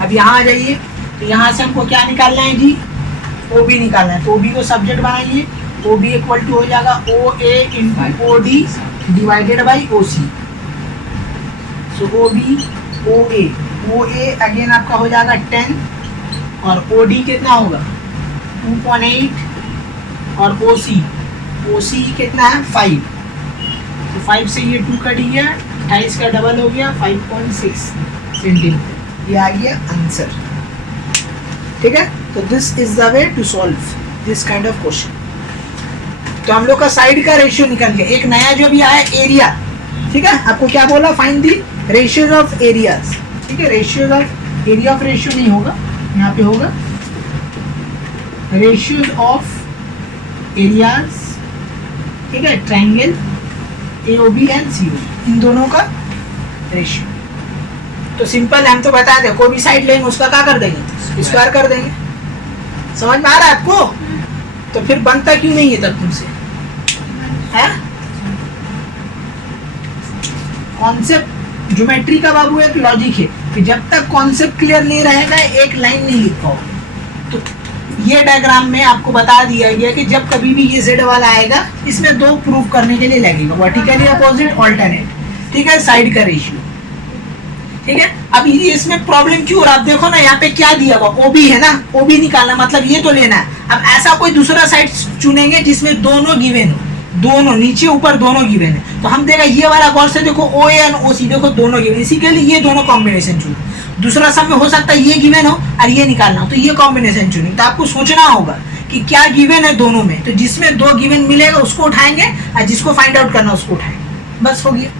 अब यहाँ आ जाइए, तो यहाँ से हमको क्या निकालना है जी, OB निकालना है। तो OB को सब्जेक्ट बनाइए, OB इक्वल टू हो जाएगा OA into OD divided by OC। So so O B O A again आपका हो जाएगा 10 और ओ डी कितना होगा 2.8 और ओ सी कितना है 5, तो 5 से ये 2 कट गया, 28 का डबल हो गया 5.6 सेंटीमीटर, ये आ गया आंसर। ठीक है, तो this is the way to solve this kind of question. तो हम लोग का साइड का रेशियो निकल गया। एक नया जो भी आया एरिया, ठीक है, आपको क्या बोला, find the ratios of areas. ठीक है, ratios of area of ratio नहीं होगा, यहाँ पे होगा रेशियोज ऑफ एरियाज। ठीक है, ट्रायंगल AOB एंड COD, इन दोनों का रेशियो। तो सिंपल, हम तो बता दें, कोई भी साइड लेंगे उसका क्या कर देंगे, स्क्वायर कर देंगे। समझ में आ रहा है आपको? तो फिर बनता क्यों नहीं है तब तुमसे, है? कॉन्सेप्ट ज्योमेट्री का बाबू एक लॉजिक है कि जब तक कॉन्सेप्ट क्लियर नहीं रहेगा एक लाइन नहीं लिख पाओगे। तो ये डायग्राम में आपको बता दिया गया कि जब कभी भी ये जेड वाला आएगा, इसमें दो प्रूव करने के लिए लगेगा, वर्टिकली अपोजिट, ऑल्टरनेट। ठीक है, साइड का रेशियो। ठीक है, अब ये इसमें प्रॉब्लम क्यों हो रहा है, आप देखो ना यहाँ पे क्या दिया हुआ, ओबी है ना, ओबी निकालना मतलब ये तो लेना है। अब ऐसा कोई दूसरा साइड चुनेंगे जिसमें दोनों गिवन हो, दोनों नीचे ऊपर दोनों गिवन है, तो हम देखा ये वाला गौर से देखो, ओ ए एंड ओ सी देखो दोनों गिवन, इसी के लिए ये दोनों कॉम्बिनेशन चुनो। दूसरा सब में हो सकता है ये गिवन हो और ये निकालना हो, तो ये कॉम्बिनेशन चुने। तो आपको सोचना होगा कि क्या गिवन है दोनों में, तो जिसमें दो गिवन मिलेगा उसको उठाएंगे और जिसको फाइंड आउट करना उसको उठाएंगे, बस हो गया।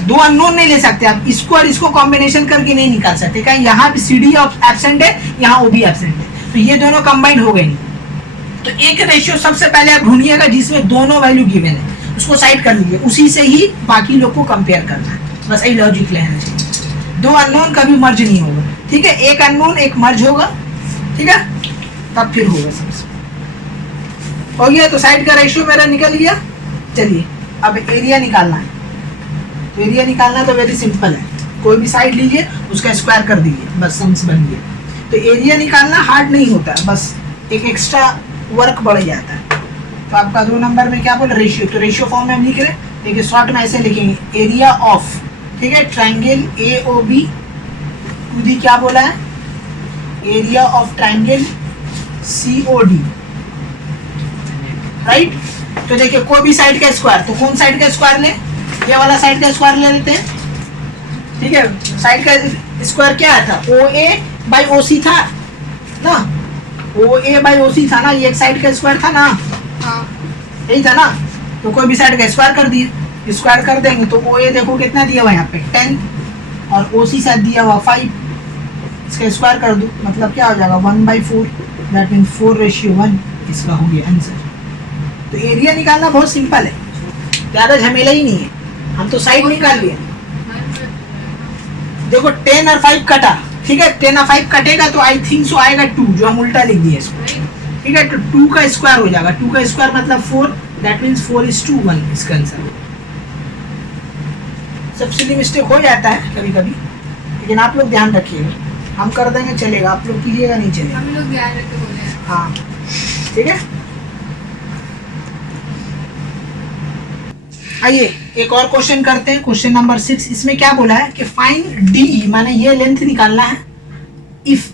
दो अननोन नहीं ले सकते आप, इसको और इसको कॉम्बिनेशन करके नहीं निकाल सकते, क्या यहाँ पे सी डी एब्सेंट है, यहाँ ओ बी एब्सेंट है, तो ये दोनों कंबाइंड हो गए नहीं। तो एक रेशियो सबसे पहले आप ढूंढिएगा जिसमें दोनों वैल्यू गिवन है, उसको साइड कर लीजिए, उसी से ही बाकी लोग को कंपेयर करना है, बस यही लॉजिक लेना चाहिए। दो अननोन कभी मर्ज नहीं होगा, ठीक है, एक अननोन एक मर्ज होगा, ठीक है, तब फिर होगा सबसे। हो गया, तो साइड का रेशियो मेरा निकल गया। चलिए अब एरिया निकालना है। तो एरिया निकालना तो वेरी सिंपल है, कोई भी साइड लीजिए उसका स्क्वायर कर दीजिए, बस सम्स बन गया। तो एरिया निकालना हार्ड नहीं होता है, बस एक एक्स्ट्रा वर्क बढ़ जाता है। तो आपका 2 नंबर में क्या बोला, रेशियो, तो रेशियो फॉर्म में हम लिख रहे हैं, देखिए शॉर्ट में ऐसे लिखेंगे, एरिया ऑफ, ठीक है, ट्रायंगल AOB, खुद क्या बोला है, area of triangle COD, right. तो देखिए कोई भी साइड का स्क्वायर, तो कौन साइड का स्क्वायर ले, ये वाला साइड का स्क्वायर ले लेते हैं, ठीक है। साइड का स्क्वायर क्या था, OA बाई OC था ना, OA बाई OC था ना, ये एक साइड का स्क्वायर था ना, यही था ना। तो कोई भी साइड का स्क्वायर कर दिए, स्क्वायर कर देंगे तो OA देखो कितना दिया हुआ यहाँ पे 10 और OC साथ दिया हुआ 5, इसका स्क्वायर कर दो मतलब क्या हो जाएगा 1/4, दैट मीन 4:1, इसका हो गया आंसर। तो एरिया निकालना बहुत सिंपल है, ज़्यादा झमेला ही नहीं है, हम तो साइड निकाल लिए। देखो 10 और 5 कटा, ठीक है, 10 और 5 कटेगा तो आई थिंक सो आएगा 2, जो हम उल्टा लिख दिए इसको, ठीक है। तो 2 का स्क्वायर हो जाएगा, 2 का स्क्वायर मतलब 4, दैट मीन्स 4:1 इसका आंसर। सबसे मिस्टेक हो जाता है कभी कभी, लेकिन आप लोग ध्यान रखिएगा, हम कर देंगे चलेगा, आप लोग कीजिएगा नहीं चलेगा, हम लोग ध्यान रखते बोले हैं। हाँ, ठीक है। आइए एक और क्वेश्चन करते हैं, क्वेश्चन नंबर 6। इसमें क्या बोला है कि फाइंड DE, माने ये लेंथ निकालना है, इफ,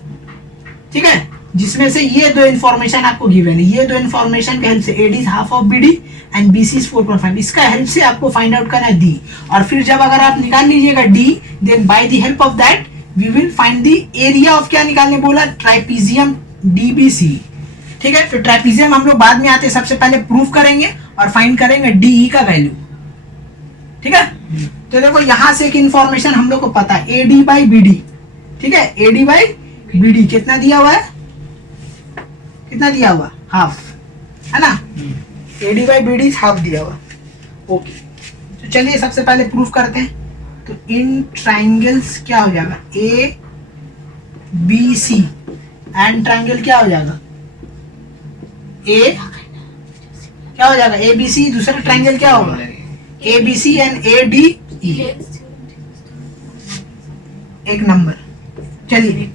ठीक है, जिसमें से ये दो इन्फॉर्मेशन आपको गिवन है, ये दो इन्फॉर्मेशन के हेल्प से AD is half of BD and BC is 4.5, इसका हेल्प से आपको फाइंड आउट करना है D। और फिर जब अगर आप निकाल लीजिएगा D, then by the help of that we will find the area of, क्या निकालने बोला, ट्राइपीजियम DBC, ठीक है। तो ट्राइपीजियम हम लोग बाद में आते हैं, सबसे पहले प्रूफ करेंगे और फाइंड करेंगे DE का वैल्यू, ठीक है। तो देखो यहाँ से एक इंफॉर्मेशन हम लोग को पता है, AD बाई BD, ठीक है, AD बाई BD कितना दिया हुआ है, कितना दिया हुआ, हाफ, है ना, AD बाई BD हाफ दिया हुआ, ओके। तो चलिए सबसे पहले प्रूफ करते हैं। तो इन ट्राइंगल्स क्या हो जाएगा, ABC एंड ट्राइंगल क्या हो जाएगा, A क्या हो जाएगा, ABC, दूसरा ट्राइंगल क्या होगा, ABC एंड ADE, एक नंबर। चलिए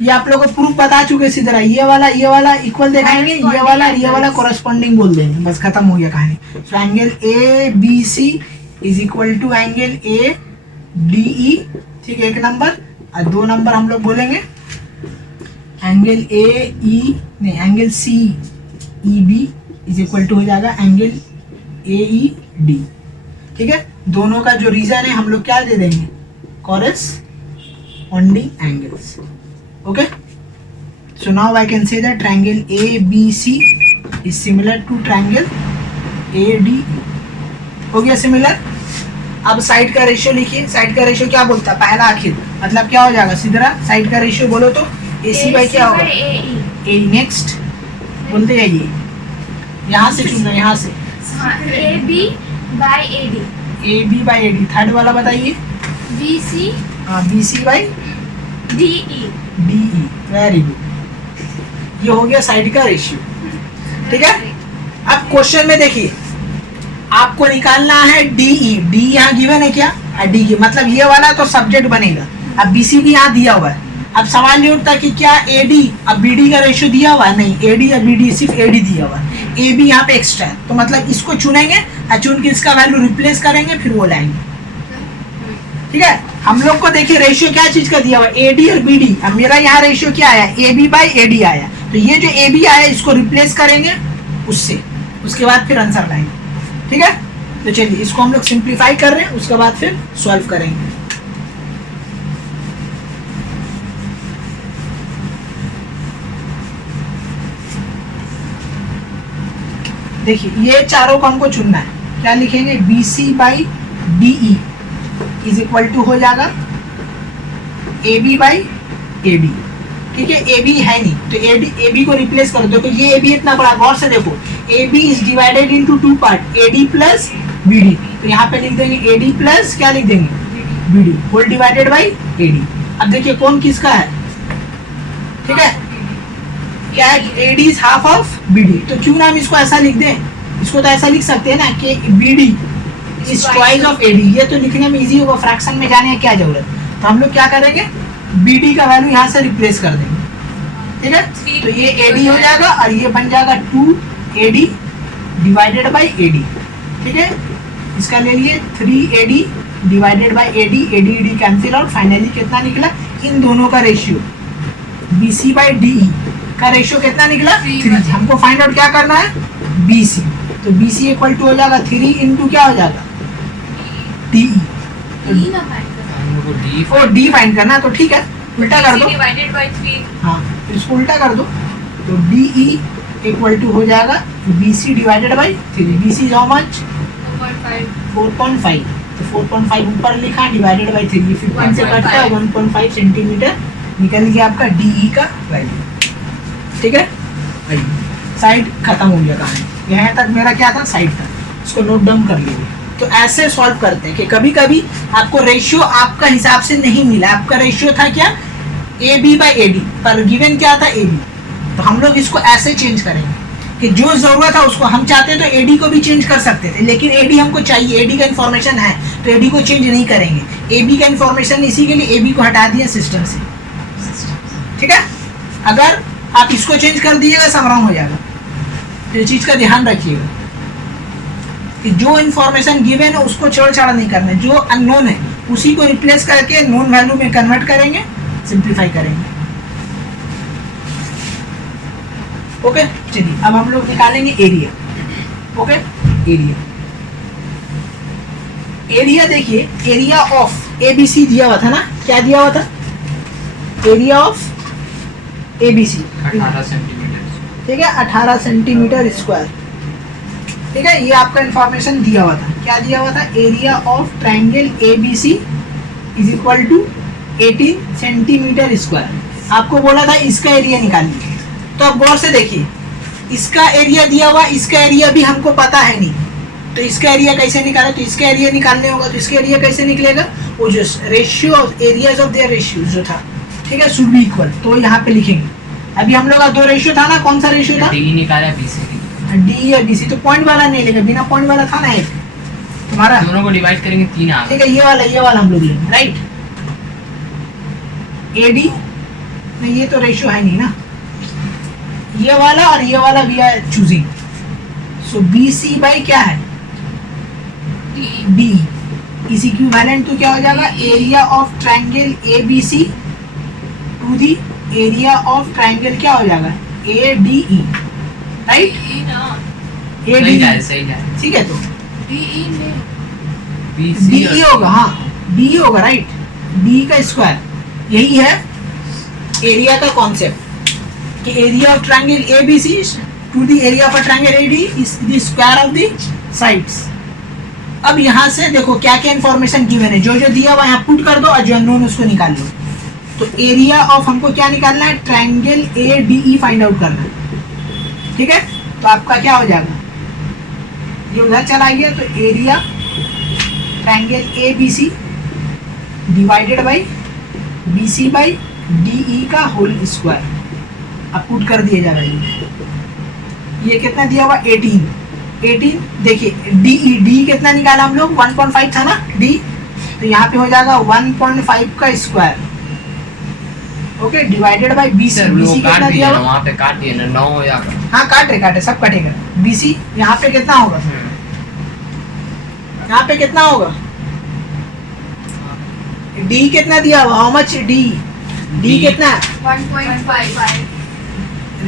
ये आप लोगों को प्रूफ बता चुके, सीधा ये वाला इक्वल दिखाएंगे, ये वाला कोरस्पॉन्डिंग बोल देंगे, बस खत्म हो गया कहानी। Triangle ABC is equal to angle A D E, ठीक है, एक नंबर। और 2 नंबर हम लोग बोलेंगे एंगल ए ई नहीं angle C E B is equal to हो जाएगा एंगल ए ई डी, ठीक है। दोनों का जो रीजन है हम लोग क्या दे देंगे, corresponding angles, okay। So now I can say that triangle ABC is similar to triangle ADE, हो गया सिमिलर। अब साइड का रेशियो लिखिए। साइड का रेशियो क्या बोलता है, पहला आखिर, मतलब क्या हो जाएगा सीधा। साइड का रेशियो बोलो तो AC बाई क्या होगा, ए। नेक्स्ट बोलते जाइए, यहाँ से चुनना, यहाँ से AB by AD, AB by AD। Third वाला बताइए, BC हाँ BC by DE, DE, very good. ये हो गया साइड का रेशियो, ठीक है। अब क्वेश्चन में देखिए आपको निकालना है DE, डी यहाँ गिवन है क्या, डी की मतलब ये वाला तो सब्जेक्ट बनेगा। अब BC भी यहाँ दिया हुआ है। अब सवाल ये उठता कि क्या AD अब BD का रेशियो दिया हुआ है, नहीं, AD या BD सिर्फ AD दिया हुआ है, AB यहाँ पे एक्स्ट्रा है, तो मतलब इसको चुनेंगे और चुन के इसका वैल्यू रिप्लेस करेंगे, फिर वो लाएंगे, ठीक है। हम लोग को देखिए रेशियो क्या चीज का दिया हुआ है, AD और BD। अब मेरा यहाँ रेशियो क्या आया, AB बाई AD आया, तो ये जो AB आया इसको रिप्लेस करेंगे उससे, उसके बाद फिर आंसर लाएंगे, ठीक है। तो चलिए इसको हम लोग सिंप्लीफाई कर रहे हैं, उसके बाद फिर सॉल्व करेंगे। देखिए ये चारों को हमको चुनना है, क्या लिखेंगे, BC by DE is equal to हो जाएगा AB बाई AD, ठीक है। AB है नहीं तो AB को रिप्लेस करो। देखो ये AB इतना बड़ा, गौर से देखो, AB is divided into 2 part, AD plus BD, तो यहाँ पे लिख देंगे AD प्लस क्या लिख देंगे, BD whole divided by AD। अब देखिए कौन किसका है, ठीक है, क्या है, AD is half of BD, तो क्यों ना हम इसको ऐसा लिख दें, इसको तो ऐसा लिख सकते हैं ना कि BD is twice of AD। ये तो लिखने में इजी होगा, फ्रैक्शन में जाने की क्या जरूरत। तो हम लोग क्या करेंगे, BD का वैल्यू यहाँ से रिप्लेस कर देंगे, ठीक है। तो ये AD हो जाएगा और ये बन जाएगा 2AD डिवाइडेड बाई AD, ठीक है। इसका ले लिए 3AD divided by AD, AD cancel out, finally कितना निकला, इन दोनों का रेशियो BC बाई DE का रेशियो कितना निकला, 3। हमको फाइंड आउट क्या करना है, BC, तो BC इक्वल टू हो जाएगा 3 इंटू क्या हो जाएगा, DE, और D फाइंड करना है, तो ठीक है उल्टा कर दो, डिवाइडेड बाय 3, हाँ इसको उल्टा कर दो, तो DE इक्वल टू हो जाएगा BC divided by 3। BC is how much, 4.5, तो 4.5 ऊपर लिखा डिवाइडेड बाई 3, 15 से कटता है 1.5 सेंटीमीटर निकल गया आपका DE का वैल्यू, ठीक है। साइड खत्म हो गया कहानी, यहाँ तक मेरा क्या था, साइड था, इसको नोट डाउन कर लीजिए। तो ऐसे सॉल्व करते हैं कि कभी कभी आपको रेशियो आपका हिसाब से नहीं मिला, आपका रेशियो था क्या AB बाई AD, पर गिवन क्या था AB, तो हम लोग इसको ऐसे चेंज करेंगे कि जो जरूरत है उसको, हम चाहते तो AD को भी चेंज कर सकते थे, लेकिन AD हमको चाहिए, AD का इन्फॉर्मेशन है तो AD को चेंज नहीं करेंगे। AB का इन्फॉर्मेशन इसी के लिए AB को हटा दिया सिस्टम से, ठीक है। अगर आप इसको चेंज कर दीजिएगा सब रॉन्ग हो जाएगा, तो इस चीज का ध्यान रखिएगा कि जो इन्फॉर्मेशन गिवन है उसको छेड़छाड़ नहीं करना है, जो अननोन है उसी को रिप्लेस करके नोन वैल्यू में कन्वर्ट करेंगे, सिंप्लीफाई करेंगे, ओके। चलिए अब हम लोग निकालेंगे एरिया, ओके। एरिया देखिए, एरिया ऑफ ABC दिया हुआ था ना, क्या दिया हुआ था, एरिया ऑफ ABC 18 सेंटीमीटर, ठीक है, 18 सेंटीमीटर स्क्वायर, ठीक है। ये आपका इंफॉर्मेशन दिया हुआ था, क्या दिया हुआ था, area of triangle ABC is equal to 18 centimetre square. आपको बोला था इसका एरिया निकालिए, तो अब गौर से देखिए, इसका एरिया दिया हुआ, इसका एरिया भी हमको पता है नहीं, तो इसका एरिया कैसे निकाले, तो इसका एरिया निकालने होगा, तो इसका एरिया कैसे निकलेगा, वो जो ratio of areas of their ratio जो था, ठीक है, शुड बी इक्वल, तो यहाँ पे लिखेंगे। अभी हम लोग का 2 रेशियो था ना, कौन सा रेशियो था, DE निकाला BC, D या BC, तो पॉइंट वाला नहीं लेगा, बिना पॉइंट वाला था ना एक तुम्हारा, दोनों को डिवाइड करेंगे 3 आ ठीक है, ये वाला हम लोग लेंगे, राइट। AD नहीं, ये तो रेशियो है नहीं ना, ये वाला और ये वाला भी है चूजिंग, सो BC बाई क्या है, डी इज इक्विवेलेंट टू क्या हो जाएगा, area of triangle A B C to the area of triangle क्या हो जाएगा, A D E, right, A D, सही जा रहा ठीक है। तो है डी ई होगा, हाँ डी होगा, राइट, डी का स्क्वायर, यही है एरिया का कॉन्सेप्ट कि area of triangle A B C to the area of triangle A D is the square of the sides. अब यहाँ से देखो क्या क्या इन्फॉर्मेशन गिवन है, जो जो दिया हुआ यहाँ पुट कर दो और जो अननोन उसको निकाल लो। तो एरिया ऑफ हमको क्या निकालना है, triangle A D E find out करना है, ठीक है। तो आपका क्या हो जाएगा, ये उधर चला गया, तो area triangle A B C divided by B C by D E का होल स्क्वायर, अब पुट कर दिया जाएगा। ये कितना दिया हुआ, 18 देखिए, डी ई डी कितना निकाला हम लोग, 1.5 था ना डी, तो यहाँ पे हो जाएगा 1.5 का square, okay, divided by B C, B C कितना दिया हुआ, वहाँ पे काट दिया ना, 9 हो जाएगा। हाँ काट रहे सब कटेगा, बी सी यहाँ पे कितना होगा, यहाँ पे कितना होगा, डी कितना दिया हुआ, हाउ मच डी, डी कितना है 1.5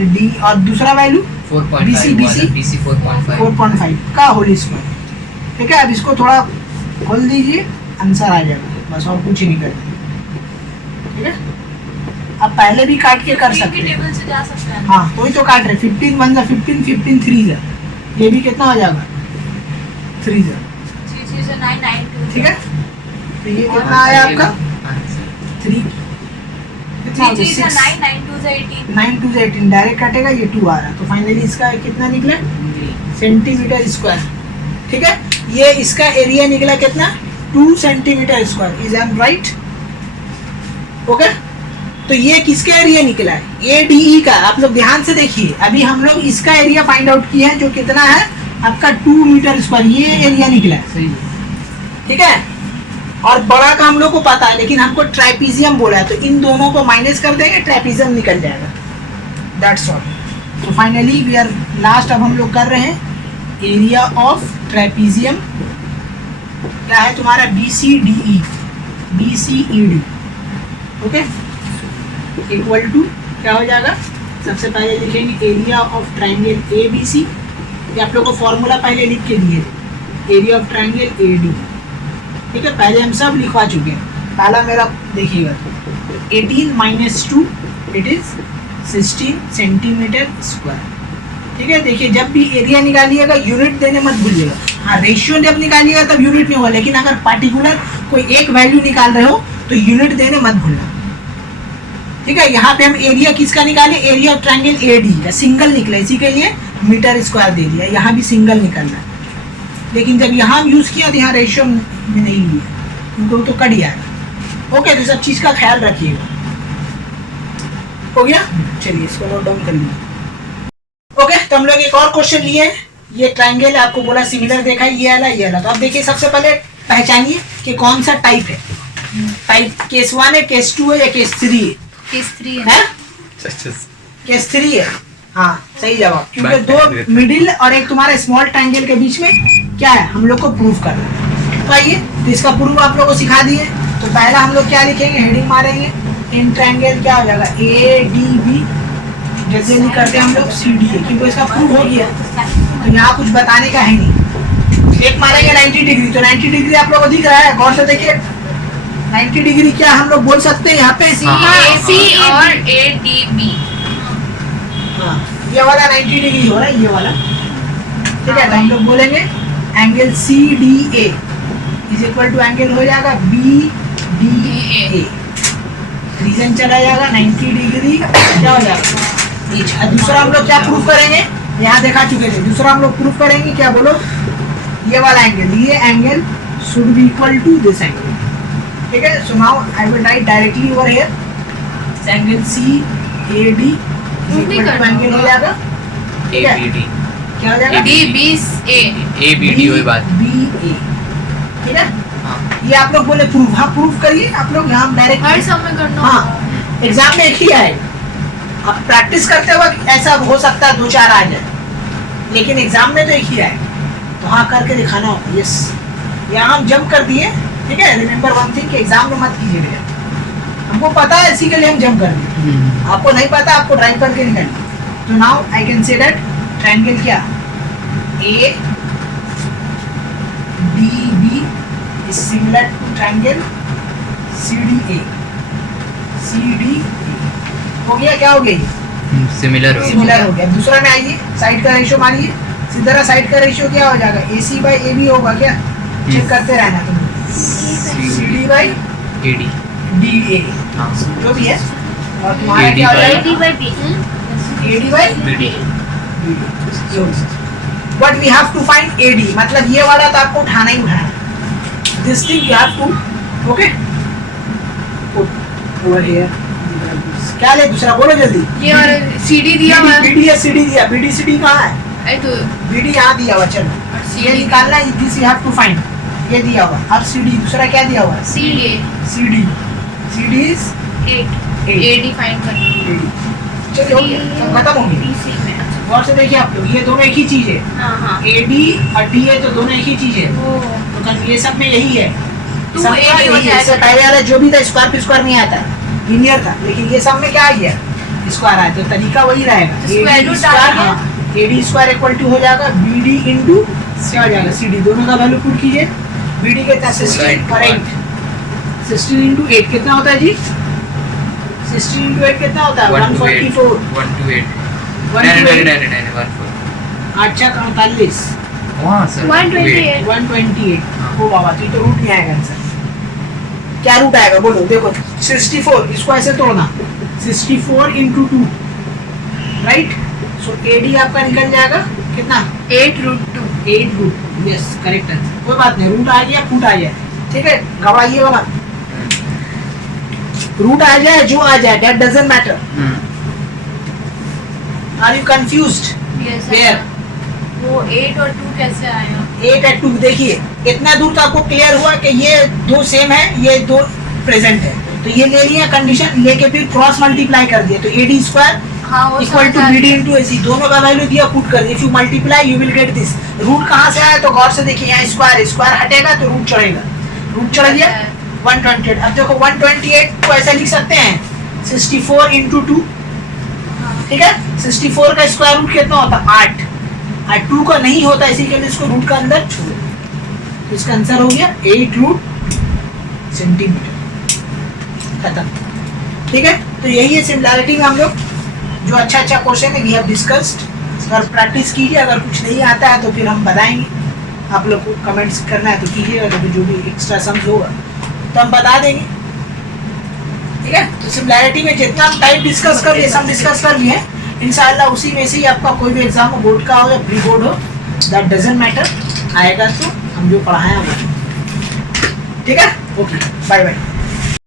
डी, और दूसरा वैल्यू 4.5 BC 4.5 4.5 का होल स्क्वायर, ठीक है। अब इसको थोड़ा खोल दीजिए, आंसर आ जाएगा, बस और कुछ ही नहीं करना, ठीक है। अब पहले भी काट के कर सकते हैं, टेबल से जा सकते हैं। हाँ वही तो काट रहे, 15 1 जा 15, 15 3 जा, ये भी कितना हो जाएगा 3 जा, 3 से 9 9 2, ठीक है। तो ये कितना आया आपका 3, कितना हो 3 से गया 9 9 2 से 18, 9 2 से 18, डायरेक्ट काटेगा, ये 2 आ रहा, तो फाइनली इसका कितना निकला, सेंटीमीटर स्क्वायर, ठीक है। ये इसका एरिया निकला कितना, 2 centimetre square, is am right, okay. तो ये किसका एरिया निकला है, ए डी ई का। आप लोग ध्यान से देखिए, अभी हम लोग इसका एरिया फाइंड आउट किया है, जो कितना है आपका 2 मीटर स्क्वायर, ये एरिया निकला है, सही, ठीक है। और बड़ा का हम लोग को पता है, लेकिन हमको ट्राइपीजियम बोला है, तो इन दोनों को माइनस कर देंगे, ट्राइपीजियम निकल जाएगा, दैट्स ऑल। तो फाइनली वी आर लास्ट, अब हम लोग कर रहे हैं एरिया ऑफ ट्राइपीजियम, क्या है तुम्हारा, B C D E, B C E D, okay, equal to क्या हो जाएगा, सबसे पहले लिखेंगे area of triangle A B C, ये आप लोग को फॉर्मूला पहले लिख के दिए थे, area of triangle A D, ठीक है, पहले हम सब लिखवा चुके हैं। पहला मेरा देखिएगा, 18 - 2 इट इज 16 सेंटीमीटर स्क्वायर, ठीक है। देखिए जब भी एरिया निकालिएगा यूनिट देने मत भूलिएगा, हाँ रेशियो जब निकालिएगा तब यूनिट नहीं होगा, लेकिन अगर पार्टिकुलर कोई एक वैल्यू निकाल रहे हो तो यूनिट देने मत भूलना, ठीक है। यहाँ पे हम एरिया किसका निकाले, area of triangle A D, single निकला, इसी के लिए मीटर स्क्वायर दे दिया, यहाँ भी सिंगल निकलना है, लेकिन जब यहाँ यूज किया तो यहाँ रेशियो में नहीं लिया, उनको तो कट गया है, ओके। तो सब चीज़ का ख्याल रखिएगा, हो गया, चलिए इसको नोट डाउन कर लीजिए, ओके। तो हम लोग एक और क्वेश्चन लिए, ये ट्रायंगल आपको बोला सिमिलर देखा है, ये वाला, तो आप देखिए सबसे पहले पहचानिए कि कौन सा टाइप है, टाइप केस 1 है, केस 2 है या केस 3 है, केस 3 है केस 3 है, हाँ सही जवाब, क्योंकि दो मिडिल और एक तुम्हारा स्मॉल ट्रायंगल के बीच में क्या है, हम लोग को प्रूफ करना है। तो आइए, तो इसका प्रूफ आप लोगों को सिखा दिए। तो पहला हम लोग क्या लिखेंगे, हेडिंग मारेंगे, इन ट्रायंगल क्या हो जाएगा, ए डी बी, जैसे नहीं करते हम लोग सी डी ए, क्योंकि इसका प्रूफ हो गया, तो यहाँ कुछ बताने का है नहीं। एक मारेंगे 90 डिग्री, तो 90 डिग्री आप लोगों को दिख रहा है, गौर से देखिए, 90 डिग्री क्या हम लोग बोल सकते हैं यहाँ पे, सी और ए डी बी, हाँ ये वाला 90 डिग्री हो रहा है, ये वाला, ठीक है। तो हम लोग बोलेंगे angle C D A is equal to angle हो जाएगा बी डी ए, रीजन चला जाएगा 90 डिग्री, क्या हो जाएगा। दूसरा हम लोग क्या प्रूफ करेंगे, यहाँ देखा चुके थे, दूसरा हम लोग प्रूफ करेंगे क्या, बोलो, ये वाला एंगल, ये angle should be equal to this angle, ठीक है। So now I will write directly over here, angle C A D angle हो जाएगा, ठीक है, क्या हो जाएगा, D B A, A B D वही बात, बी ए, ठीक है। हाँ ये आप लोग बोले प्रूफ, हाँ प्रूफ करिए आप लोग, यहाँ डायरेक्ट हर समय करना, हाँ एग्जाम में एक ही आएगा, अब प्रैक्टिस करते वक्त ऐसा हो सकता है 2-4 आ जाए, लेकिन एग्जाम में तो एक ही आएगा, तो हाँ करके दिखाना होगा, यस यहाँ हम जंप कर दिए, ठीक है। रिमेंबर वन थिंग, एग्जाम में मत कीजिए भैया, हमको पता है इसी के लिए हम जंप कर दिए, आपको नहीं पता, आपको ड्राइव करके निकालिए। तो now I can say that triangle क्या A D B is similar to triangle C D A. C D हो गया, क्या हो गई? सिमिलर हो सिमिलर हो गया। दूसरा में आइए, साइड का रेशियो मानिए, सीधा साइड का रेशियो क्या हो जाएगा? ए सी बाई ए बी होगा क्या? चेक करते रहना तुम, C D by AD D A हाँ जो भी है, और तुम्हारा AD क्या हो by जाएगा? AD by B. A D by BD but we have to find A D, मतलब ये वाला तो आपको उठाना ही उठाना, this thing you have to, okay. Over here क्या ले, दूसरा बोलो जल्दी। ये और सीडी दिया हुआ है। बीडी या सीडी दिया, बीडी सीडी कहाँ है? अरे तो बीडी यहाँ दिया हुआ, चलो और ये CD निकालना है, this you have to find, ये दिया हुआ। अब सीडी दूसरा क्या दिया हुआ है? CD CD, CD is 8. AD find करना। चलिए हो गया, सब खत्म हो गया। BC में. गौर से देखिए आप लोग, ये दोनों एक ही चीज है, हाँ हाँ. एडी और डी है, तो दोनों एक ही चीज है, वो तो कन्फ्यूजन में यही है। तो सब एक में ही यही है, इससे पहले वाला जो भी था स्क्वायर पे स्क्वायर नहीं आता, लीनियर था, लेकिन ये सब में क्या आ गया? स्क्वायर आया, तो तरीका वही रहेगा। तो square root डालिए। एडी स्क्वायर इक्वल टू हो जाएगा बीडी इंटू क्या हो जाएगा? सीडी, दोनों का वैल्यू पुट कीजिए। बीडी कितना? 16 और 8, 16 इंटू 8 कितना होता है जी? 16 इंटू 8 कितना होता है? 144। 128 अच्छा 48, वहाँ सर 128. 128। ओ बाबा, तो ये तो रूट नहीं आएगा आंसर। क्या रूट आएगा बोलो? देखो 64, इसको ऐसे तोड़ना, 64 इंटू 2, राइट। सो एडी आपका निकल जाएगा कितना? 8√2। 8 रूट, यस करेक्ट आंसर। कोई बात नहीं, रूट आ गया, फुट आ जाए, ठीक है, घबराइएगा मत, रूट आ जाए जो आ जाए, that doesn't matter. Are you confused? Yes, Where? वो 8 और 2 कैसे आया? 8 और 2, देखिए इतना दूर तो आपको क्लियर हुआ कि ये दो सेम है, ये दो प्रेजेंट है, तो ये ले लिया कंडीशन, लेके फिर क्रॉस मल्टीप्लाई कर दिया, तो एडी स्क्वायर हाँ वो equal to BD into AC, दोनों का वैल्यू दिया, पुट कर दिया। If you multiply you will get this. Root कहाँ से आया? तो गौर से देखिए, यहाँ स्क्वायर, स्क्वायर हटेगा तो रूट चढ़ेगा, रूट चढ़ गया 128। अब देखो 128 को ऐसे लिख सकते हैं 64 इंटू 2, ठीक है। 64 का स्क्वायर रूट कितना होता है? 8, और 2 का नहीं होता, इसी के लिए इसको रूट का अंदर छोड़, तो इसका आंसर हो गया 8 रूट सेंटीमीटर, खत्म, ठीक है। तो यही है सिमिलैरिटी में हम लोग जो अच्छा क्वेश्चन है वी हैव डिस्कस्ड। अगर प्रैक्टिस कीजिए, अगर कुछ नहीं आता है तो फिर हम बताएंगे, आप लोग को कमेंट्स करना है तो कीजिएगा, तो जो भी एक्स्ट्रा सम्स होगा तो हम बता देंगे, ठीक है। तो सिमिलैरिटी में जितना हम टाइप डिस्कस कर लिए, सब डिस्कस कर लिए, इंशाल्लाह उसी में से ही आपका कोई भी एग्जाम हो, बोर्ड का हो या प्री बोर्ड हो, दैट डजंट मैटर, आएगा तो हम जो पढ़ाए हैं वो, ठीक है। Okay, bye bye.